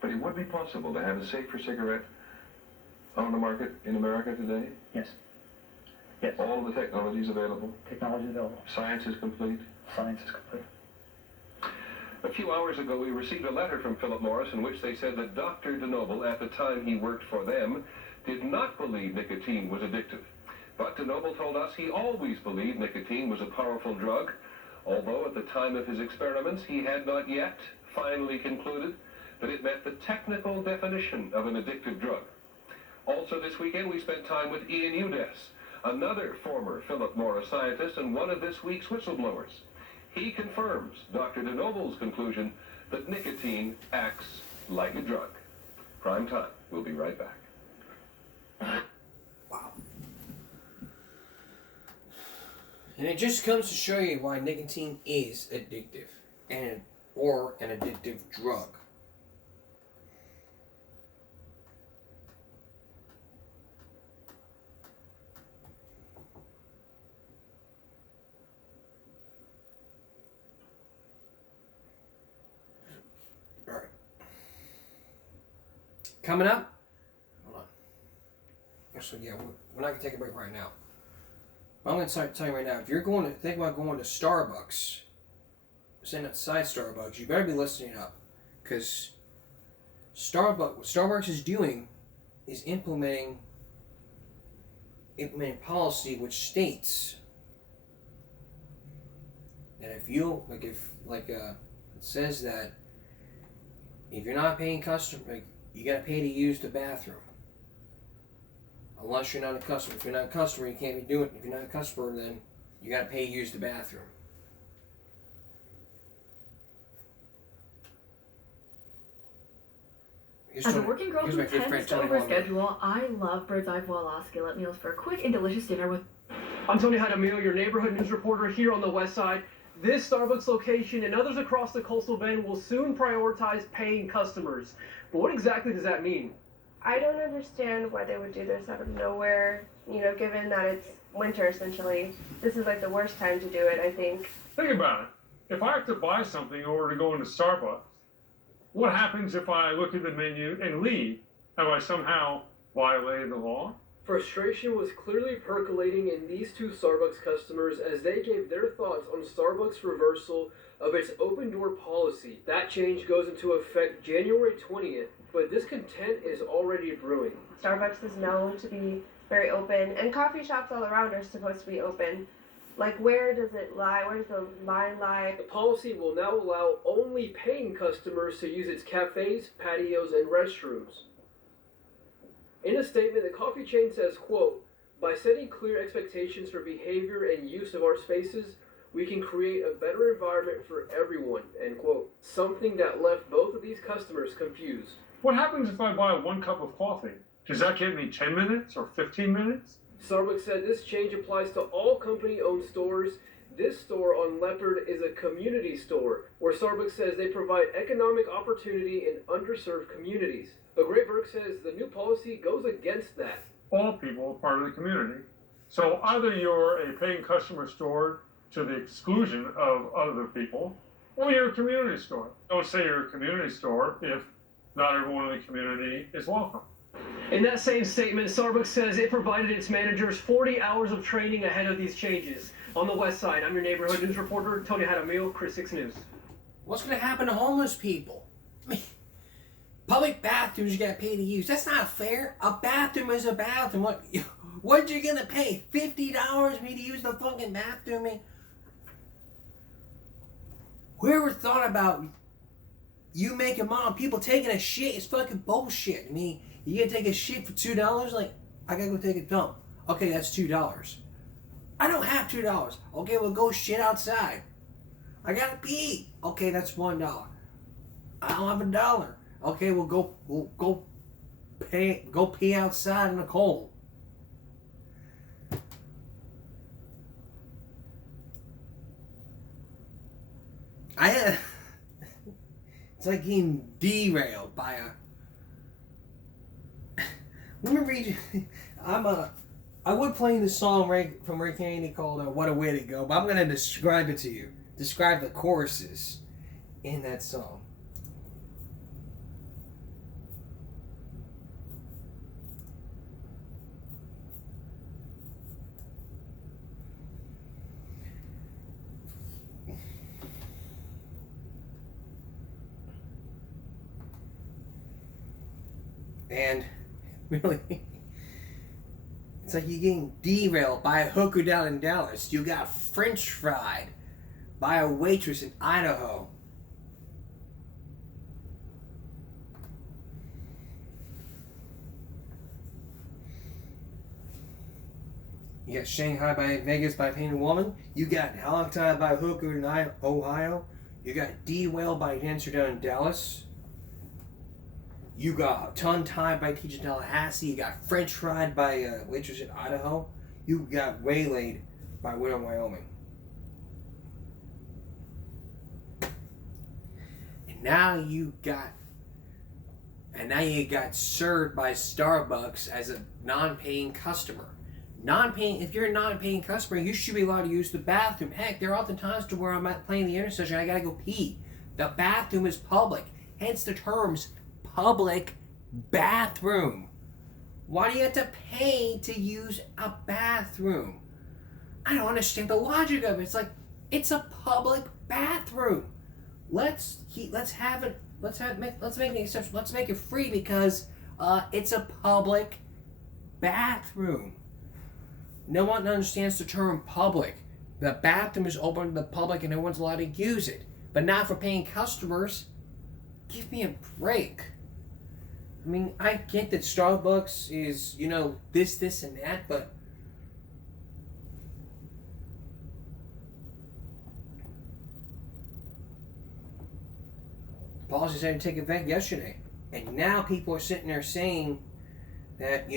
But it would be possible to have a safer cigarette on the market in America today? Yes. Yes. All the technologies available? Technology available. Science is complete? Science is complete. A few hours ago, we received a letter from Philip Morris in which they said that Dr. DeNoble, at the time he worked for them, did not believe nicotine was addictive. But DeNoble told us he always believed nicotine was a powerful drug, although at the time of his experiments he had not yet finally concluded that it met the technical definition of an addictive drug. Also this weekend we spent time with Ian Udes, another former Philip Morris scientist and one of this week's whistleblowers. He confirms Dr. DeNoble's conclusion that nicotine acts like a drug. Prime time. We'll be right back. Wow. And it just comes to show you why nicotine is addictive, or an addictive drug. Alright. Coming up. Hold on. Actually, yeah, we're not going to take a break right now. I'm going to tell you right now, if you're going to think about going to Starbucks, sitting outside Starbucks, you better be listening up. Because what Starbucks is doing is implementing policy which states that if you, it says that if you're not paying customer, you got to pay to use the bathroom. Unless you're not a customer. If you're not a customer, you can't be doing it. If you're not a customer, then you got to pay to use the bathroom. As a working girl who tends to overschedule, I love Bird's Eye Voila skillet meals for a quick and delicious dinner with... I'm Tony Jaramillo, your neighborhood news reporter here on the West Side. This Starbucks location and others across the coastal bend will soon prioritize paying customers. But what exactly does that mean? I don't understand why they would do this out of nowhere, given that it's winter essentially. This is like the worst time to do it, I think. Think about it. If I have to buy something in order to go into Starbucks, what happens if I look at the menu and leave? Have I somehow violated the law? Frustration was clearly percolating in these two Starbucks customers as they gave their thoughts on Starbucks' reversal of its open door policy. That change goes into effect January 20th, but discontent is already brewing. Starbucks is known to be very open, and coffee shops all around are supposed to be open. Like, where does it lie? Where does the line lie? The policy will now allow only paying customers to use its cafes, patios, and restrooms. In a statement, the coffee chain says, quote, "By setting clear expectations for behavior and use of our spaces, we can create a better environment for everyone," end quote. Something that left both of these customers confused. What happens if I buy 1 cup of coffee Does that get me 10 minutes or 15 minutes? Starbucks said this change applies to all company-owned stores. This store on Leopard is a community store, where Starbucks says they provide economic opportunity in underserved communities. But Great Burke says the new policy goes against that. All people are part of the community. So either you're a paying customer store to the exclusion of other people, or you're a community store. Don't say you're a community store if not everyone in the community is welcome. In that same statement, Starbucks says it provided its managers 40 hours of training ahead of these changes. On the West Side, I'm your neighborhood news reporter, Tony Jaramillo, Chris 6 News. What's going to happen to homeless people? I mean, public bathrooms you got paid to use. That's not fair. A bathroom is a bathroom. What you going to pay? $50 for me to use the fucking bathroom? I mean, whoever thought about you making money, people taking a shit? It's fucking bullshit. I mean, you gonna take a shit for $2? Like, I gotta go take a dump. Okay, that's $2. I don't have $2. Okay, well go shit outside. I gotta pee. Okay, that's $1. I don't have $1. Okay, well go pee outside in the cold. It's like getting derailed by a. Let me read you. I would play the song from Rick Haney called "What a Way to Go," but I'm gonna describe it to you. Describe the choruses in that song. And really, it's like you're getting derailed by a hooker down in Dallas. You got French fried by a waitress in Idaho. You got Shanghai by Vegas by a painted woman. You got hog-tied by a hooker in Ohio. You got derailed by a dancer down in Dallas. You got tongue-tied by a teacher in Tallahassee. You got French fried by a waitress in Idaho. You got waylaid by a widow in Wyoming. And now you got served by Starbucks as a non-paying customer. If you're a non-paying customer, you should be allowed to use the bathroom. Heck, there are often times to where I'm at playing the intersection, I gotta go pee. The bathroom is public. Hence the terms public bathroom. Why do you have to pay to use a bathroom? I don't understand the logic of it. It's like, it's a public bathroom. Let's make an exception. Let's make it free because it's a public bathroom. No one understands the term public. The bathroom is open to the public and everyone's allowed to use it. But not for paying customers. Give me a break. I mean, I get that Starbucks is, this and that, but the policy said to take effect yesterday. And now people are sitting there saying that,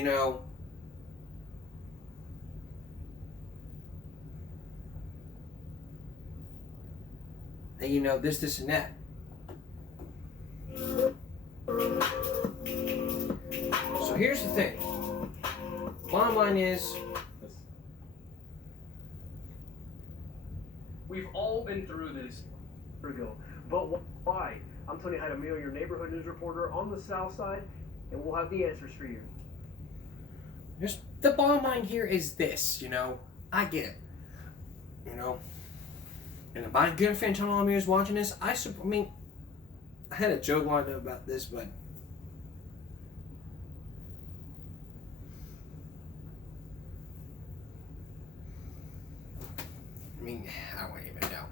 this and that. So here's the thing. Bottom line is, we've all been through this. But why? I'm Tony Jaramillo, your neighborhood news reporter on the South Side, and we'll have the answers for you. The bottom line here is this, I get it. And if my good friend Tony Jaramillo is watching this, I had a joke lined up about this, but I don't even know.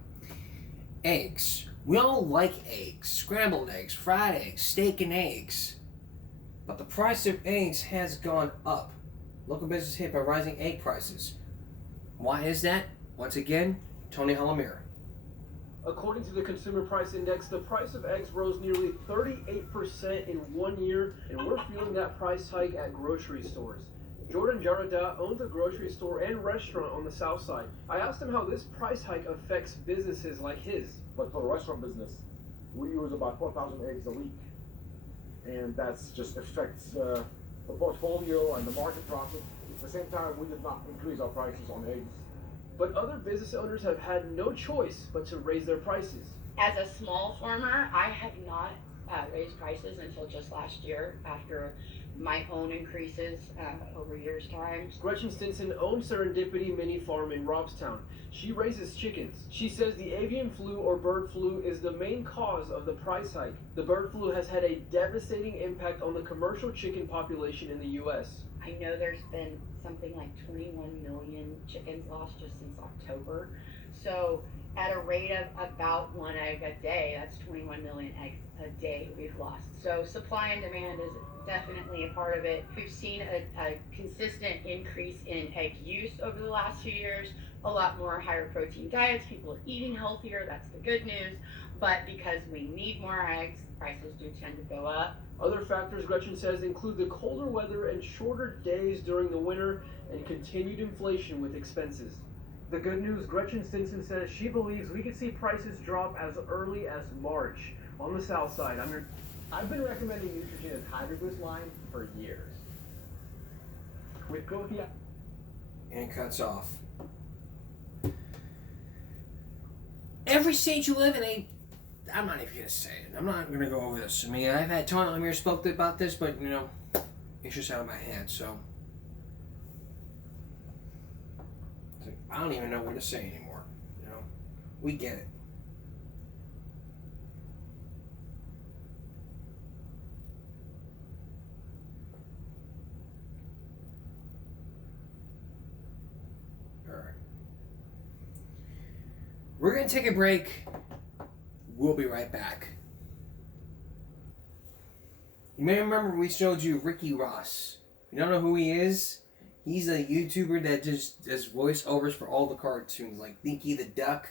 Eggs. We all like eggs. Scrambled eggs, fried eggs, steak and eggs. But the price of eggs has gone up. Local business hit by rising egg prices. Why is that? Once again, Tony Jaramillo. According to the Consumer Price Index, the price of eggs rose nearly 38% in 1 year, and we're feeling that price hike at grocery stores. Jordan Jarada owns a grocery store and restaurant on the south side. I asked him how this price hike affects businesses like his. But for the restaurant business, we use about 4,000 eggs a week. And that's just affects the portfolio and the market profit. At the same time, we did not increase our prices on eggs. But other business owners have had no choice but to raise their prices. As a small farmer, I have not raised prices until just last year after my own increases over years' time. Gretchen Stinson owns Serendipity Mini Farm in Robstown. She raises chickens. She says the avian flu or bird flu is the main cause of the price hike. The bird flu has had a devastating impact on the commercial chicken population in the U.S. I know there's been something like 21 million chickens lost just since October. So at a rate of about 1 egg a day, that's 21 million eggs a day we've lost. So supply and demand is definitely a part of it. We've seen a consistent increase in egg use over the last few years, a lot more higher protein diets, people are eating healthier, that's the good news. But because we need more eggs, prices do tend to go up. Other factors, Gretchen says, include the colder weather and shorter days during the winter and continued inflation with expenses. The good news, Gretchen Stinson says she believes we could see prices drop as early as March. On the south side, I've been recommending Neutrogena's HydroBoost line for years. With Kofi and cuts off. Every state you live in, I'm not even gonna say it. I'm not gonna go over this. I mean, I've had Tony Lemire spoke about this, but you know, it's just out of my hands. So I don't even know what to say anymore. You know, we get it. All right, we're gonna take a break. We'll be right back. You may remember we showed you Ricky Ross. You don't know who he is? He's a YouTuber that just does voiceovers for all the cartoons like Dinky the Duck,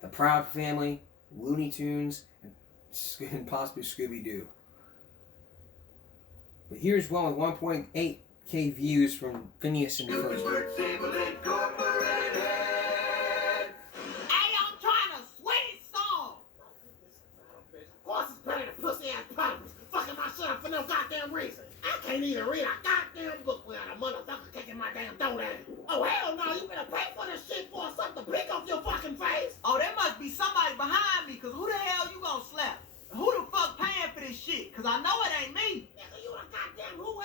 The Proud Family, Looney Tunes, and possibly Scooby-Doo. But here's one with 1.8K views from Phineas and Ferb. For no goddamn reason. I can't even read a goddamn book without a motherfucker kicking my damn throat at it. Oh, hell no, you better pay for this shit for something to pick off your fucking face. Oh, there must be somebody behind me, cause who the hell you gonna slap? Who the fuck paying for this shit? Cause I know it ain't me. Nigga, you the goddamn who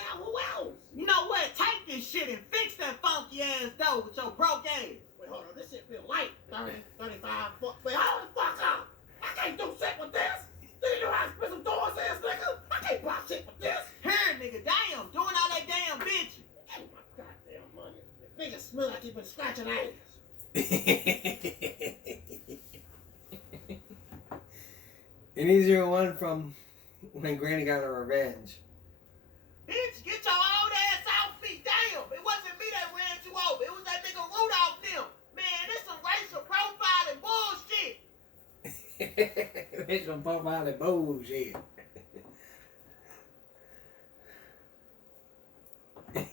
else? You know what? Take this shit and fix that funky ass door with your broke ass. Wait, hold on, this shit feel light. 30, 35, 40. Wait, hold the fuck up. I can't do shit with this. Do you know how expensive doors is, nigga? I can't buy shit with this. Here, nigga, damn, doing all that damn bitching. Give me my goddamn money. Nigga smell like you been scratching ass. And here's your one from when Granny got her revenge. Bitch, get your old ass off me, damn. It wasn't me that ran you over. It was that nigga Rudolph them. Man, this some racial profiling bullshit. It's some profiling bullshit.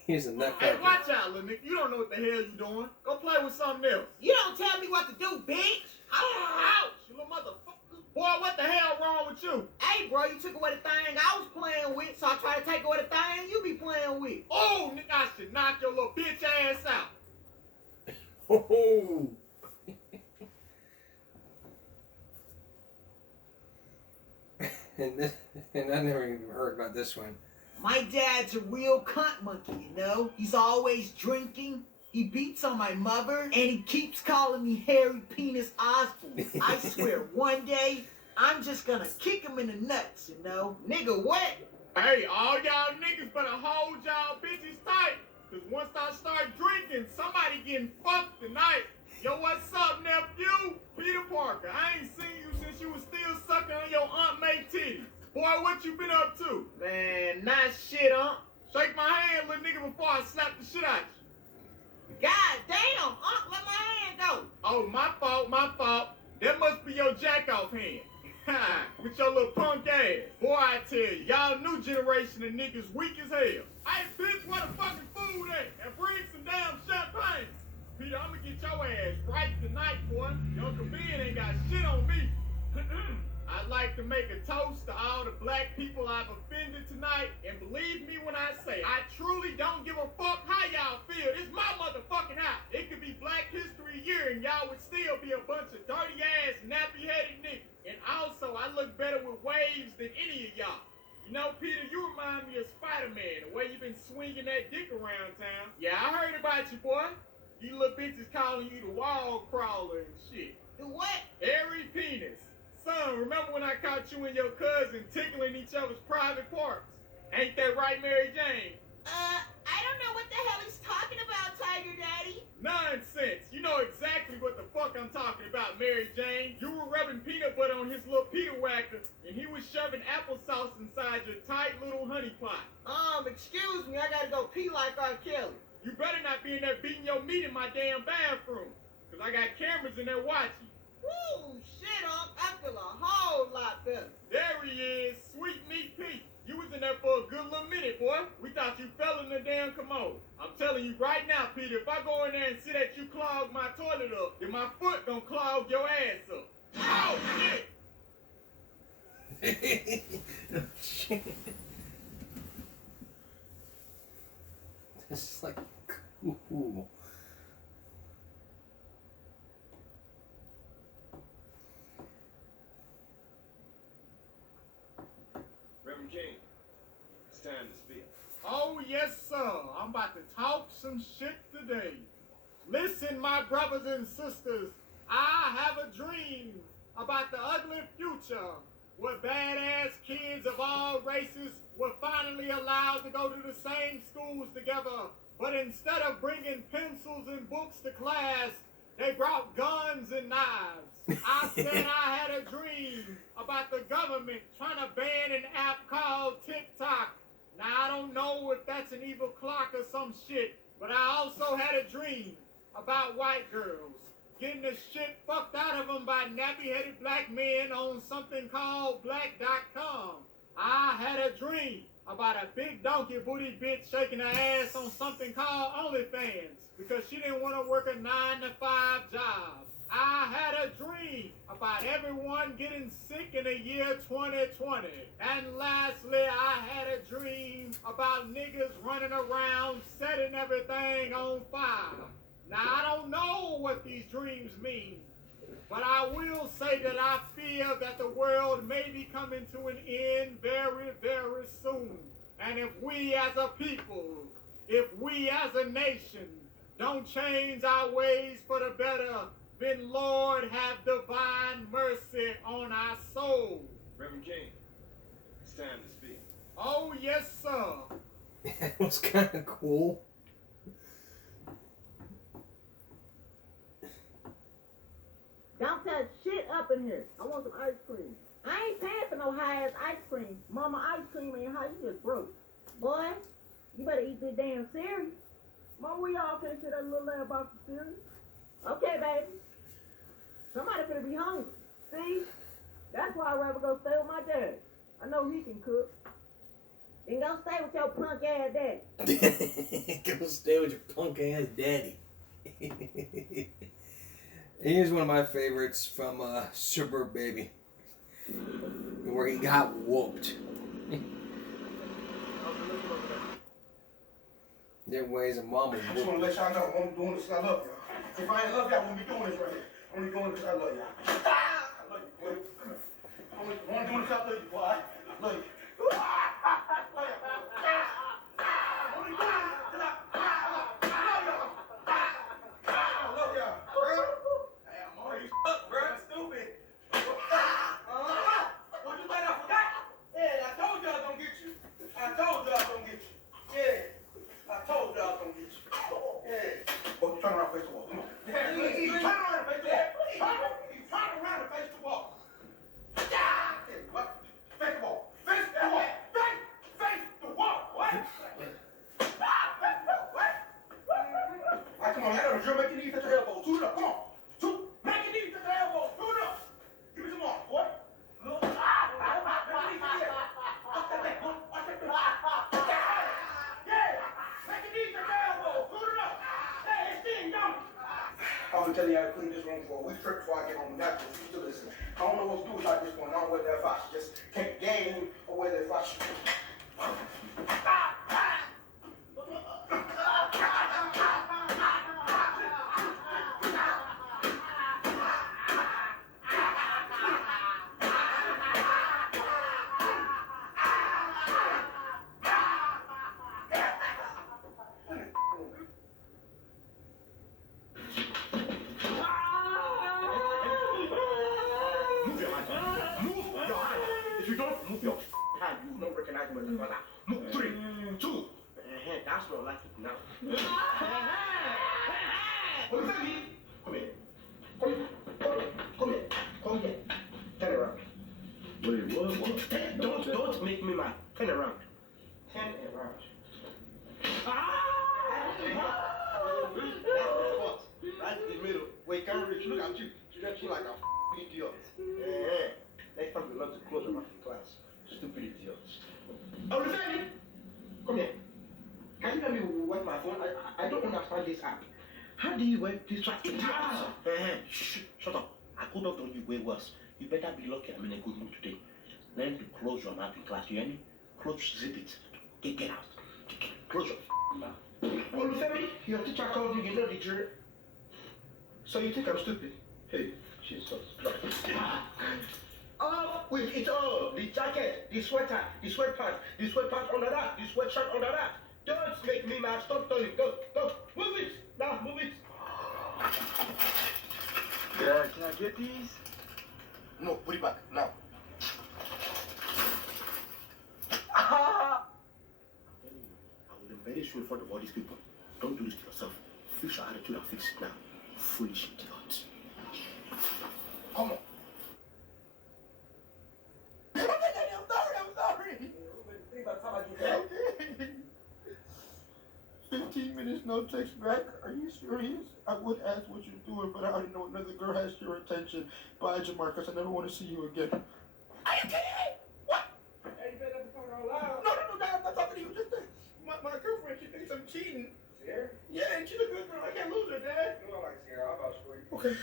Here's a nut. Hey, watch out, little nigga. You don't know what the hell you doing. Go play with something else. You don't tell me what to do, bitch. Ouch, you little motherfucker. Boy, what the hell wrong with you? Hey, bro, you took away the thing I was playing with, so I tried to take away the thing you be playing with. Oh, nigga, I should knock your little bitch ass out. Oh. And I never even heard about this one. My dad's a real cunt monkey, you know? He's always drinking. He beats on my mother, and he keeps calling me Hairy Penis Osborne. I swear, one day, I'm just gonna kick him in the nuts, you know? Nigga, what? Hey, all y'all niggas better hold y'all bitches tight, cause once I start drinking, somebody getting fucked tonight. Yo, what's up, nephew? Peter Parker. I ain't seen you since you was still sucking on your Aunt May titties. Boy, what you been up to? Man, not shit, Shake my hand, little nigga, before I slap the shit out you. God damn, let my hand go. Oh, my fault. That must be your jack-off hand. With your little punk ass. Boy, I tell you, y'all new generation of niggas weak as hell. Hey, bitch, where the fucking food at? And bring some damn champagne. Peter, I'm gonna get your ass right tonight, boy. Your Uncle ain't got shit on me. I'd like to make a toast to all the black people I've offended tonight, and believe me when I say, I truly don't give a fuck how y'all feel. It's my motherfucking house. It could be Black History Year, and y'all would still be a bunch of dirty-ass, nappy-headed niggas. And also, I look better with waves than any of y'all. You know, Peter, you remind me of Spider-Man, the way you been swinging that dick around town. Yeah, I heard about you, boy. These little bitches calling you the wall crawler and shit. The what? Hairy penis. Son, remember when I caught you and your cousin tickling each other's private parts? Ain't that right, Mary Jane? I don't know what the hell he's talking about, Tiger Daddy. Nonsense. You know exactly what the fuck I'm talking about, Mary Jane. You were rubbing peanut butter on his little Peter Whacker, and he was shoving applesauce inside your tight little honey pot. Excuse me, I gotta go pee like R. Kelly. You better not be in there beating your meat in my damn bathroom, cause I got cameras in there watching. Woo, shit, I feel a whole lot better. There he is, Sweet Meat Pete. You was in there for a good little minute, boy. We thought you fell in the damn commode. I'm telling you right now, Peter, if I go in there and see that you clog my toilet up, then my foot gonna clog your ass up. Oh, shit! This is like, ooh. Reverend King, it's time to speak. Oh, yes, sir. I'm about to talk some shit today. Listen, my brothers and sisters, I have a dream about the ugly future where badass kids of all races were finally allowed to go to the same schools together. But instead of bringing pencils and books to class, they brought guns and knives. I said I had a dream about the government trying to ban an app called TikTok. Now, I don't know if that's an evil clock or some shit, but I also had a dream about white girls getting the shit fucked out of them by nappy-headed black men on something called black.com. I had a dream about a big donkey booty bitch shaking her ass on something called OnlyFans because she didn't want to work a 9-to-5 job. I had a dream about everyone getting sick in the year 2020. And lastly, I had a dream about niggas running around setting everything on fire. Now, I don't know what these dreams mean, but I will say that I fear that the world may be coming to an end very, very soon. And if we as a people, if we as a nation don't change our ways for the better, then Lord have divine mercy on our souls. Reverend King, it's time to speak. Oh, yes, sir. That was kind of cool. Don't touch shit up in here. I want some ice cream. I ain't paying for no high-ass ice cream. Mama, ice cream ain't high. You just broke. Boy, you better eat this damn cereal. Mama, we all finish that little lab box of cereal. Okay, baby. Somebody finna be hungry. See? That's why I'd rather go stay with my dad. I know he can cook. Then go stay with your punk ass daddy. Go stay with your punk ass daddy. Here's one of my favorites from Suburb Baby, where he got whooped. There ways a mom was I just want to let y'all know I'm doing this because I love y'all. If I ain't love y'all, I wouldn't be doing this right here. I'm only doing it because I love y'all. I love you, boy. I'm only doing this because I love you, boy. I love you. Come on, make your knees touch your elbows. Shoot it up, come on. Make your knees touch your elbows. Shoot it up. been telling you how to clean this room for a week straight before I get home. Not refuse to listen. I don't know what to do about this one. I don't know whether if I should just take the game or whether if I should. Move your hand. Move your hand. If you don't move your hand, you will not recognize me as a father. Move 3, 2. That's not like it now. Olufemi, come here. Come here. Come here. Turn around. Wait, what? Don't make me mad. Turn around. Turn around. What? Right in the middle. Wait, can't reach. Look at you. You just feel like a idiot. Next time you learn to close your mouth in class. Stupid idiots. Olufemi, come here. Can you let me work my phone? I don't understand this app. How do you work this app? Shut up. I could have done you way worse. You better be lucky I'm in a good mood today. Learn to close your mouth in class. You hear me? Close, zip it. Get out. Close your mouth. Olufemi, your teacher called you, you know the drill. So you think I'm stupid? Hey, Jesus Christ. Off with it all. The jacket, the sweater, the sweatpants under that, the sweatshirt under that. Don't make me mad. Stop telling. Go. Move it. Now, move it. Yeah, can I get these? No, put it back. Now. Ah! I will embarrass you in front of all these people. Don't do this to yourself. Fix your attitude and fix it now. Foolish idiot. Come on. I'm sorry. 15 minutes, no text back. Are you serious? I would ask what you're doing, but I already know another girl has your attention. Bye, Jamarcus. I never want to see you again. Are you kidding me? What? Hey, you better talk out loud. No, I'm not talking to you. Just my girlfriend, she thinks I'm cheating. Sierra? Yeah, and she's a good girl. I can't lose her, Dad. You know I like Sierra. I'll vouch for you. Okay.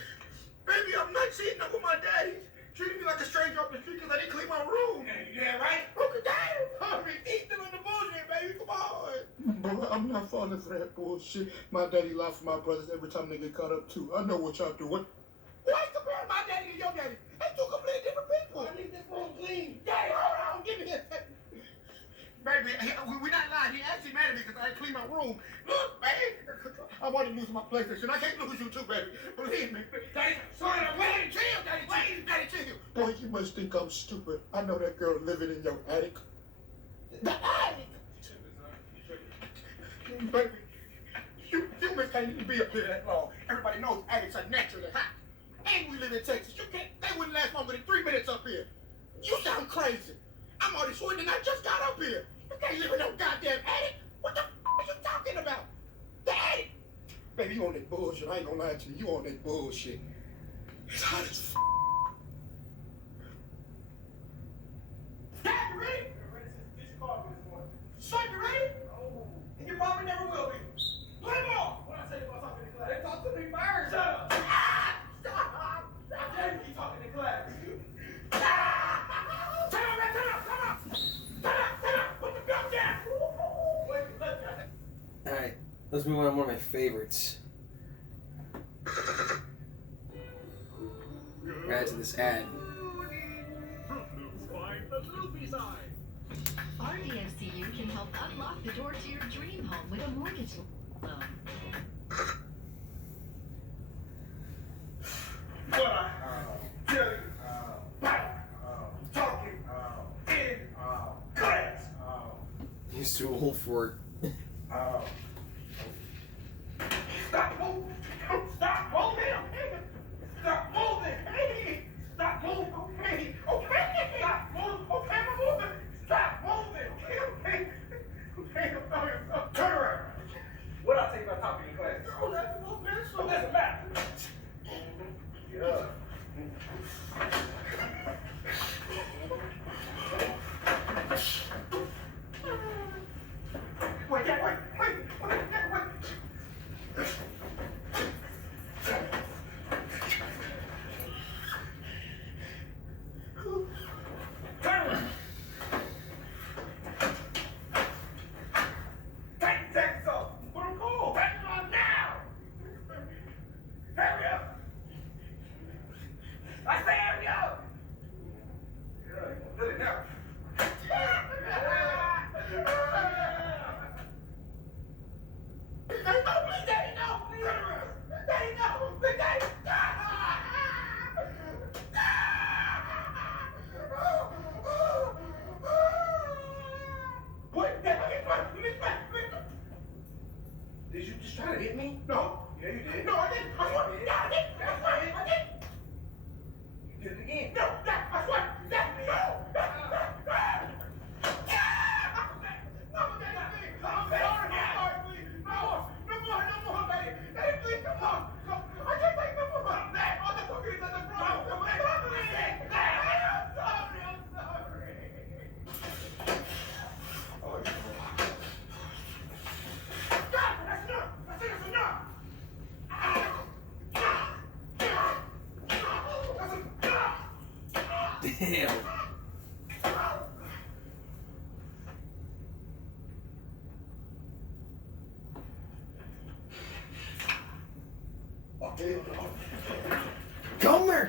Baby, I'm not cheating up with my daddy. Treating me like a stranger off the street because I didn't clean my room. Yeah, right? Okay, damn. Hurry, eat them on the bullshit, baby. Come on. Bro, I'm not falling for that bullshit. My daddy lied for my brothers every time they get caught up, too. I know what y'all doing. Why you comparing my daddy to your daddy? They two completely different people. I need this room clean. Daddy, hold on. Give me that. Baby, we're not lying. He actually mad at me because I didn't clean my room. Look, baby. I want to lose my PlayStation. I can't lose you too, baby. Believe me. Daddy, sorry, Daddy, chill. Daddy, chill. Boy, you must think I'm stupid. I know that girl living in your attic. The attic! Baby, humans can't even be up here that long. Everybody knows attics are naturally hot. And we live in Texas. They wouldn't last longer than 3 minutes up here. You sound crazy. I'm already sweating and I just got up here. You can't live in no goddamn attic. What the are you talking about? The attic? Baby, you on that bullshit. I ain't gonna lie to you. You on that bullshit. It's hot as Dad, you ready? Son, you ready? Oh. And you probably never will be. Play ball! What I say about talking to class? They talk to me first. Shut up. Stop! I dare you keep talking in class. Turn up! Put the gun down! Alright, let's move on to one of my favorites. Add to this ad. RDFCU can help unlock the door to your dream home with a mortgage loan. What I tell you about talking in class. He's too old for it. Stop moving! Stop moving! Stop moving! Hey! Stop moving! Okay! Stop moving! Okay, I'm moving! Stop moving! Okay! Turn around! What I take about talking in class? Oh, that's a little bit. So doesn't matter. Yeah. Wait.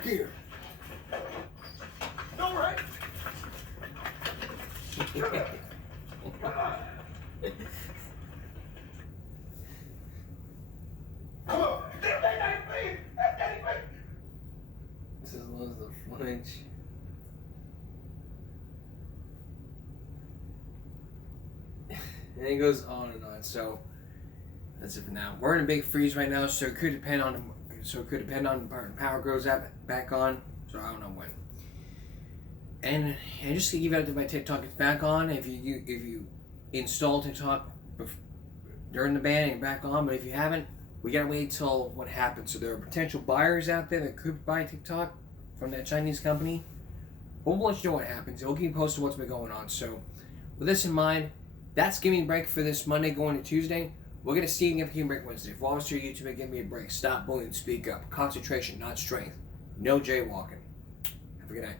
here. No, right? Come on. This is loads of footage. And it goes on and on. So that's it for now. We're in a big freeze right now, so it could depend on when power goes back on. So I don't know when. And just to give you out my TikTok, it's back on. If you install TikTok during the ban, it's back on. But if you haven't, we gotta wait till what happens. So there are potential buyers out there that could buy TikTok from that Chinese company. But we'll let you know what happens. We'll keep you posted what's been going on. So with this in mind, that's Give Me a Break for this Monday going to Tuesday. We're going to see you again for Give Me a Break Wednesday. For all of us here at YouTube, Give Me a Break. Stop bullying, speak up. Concentration, not strength. No jaywalking. Have a good night.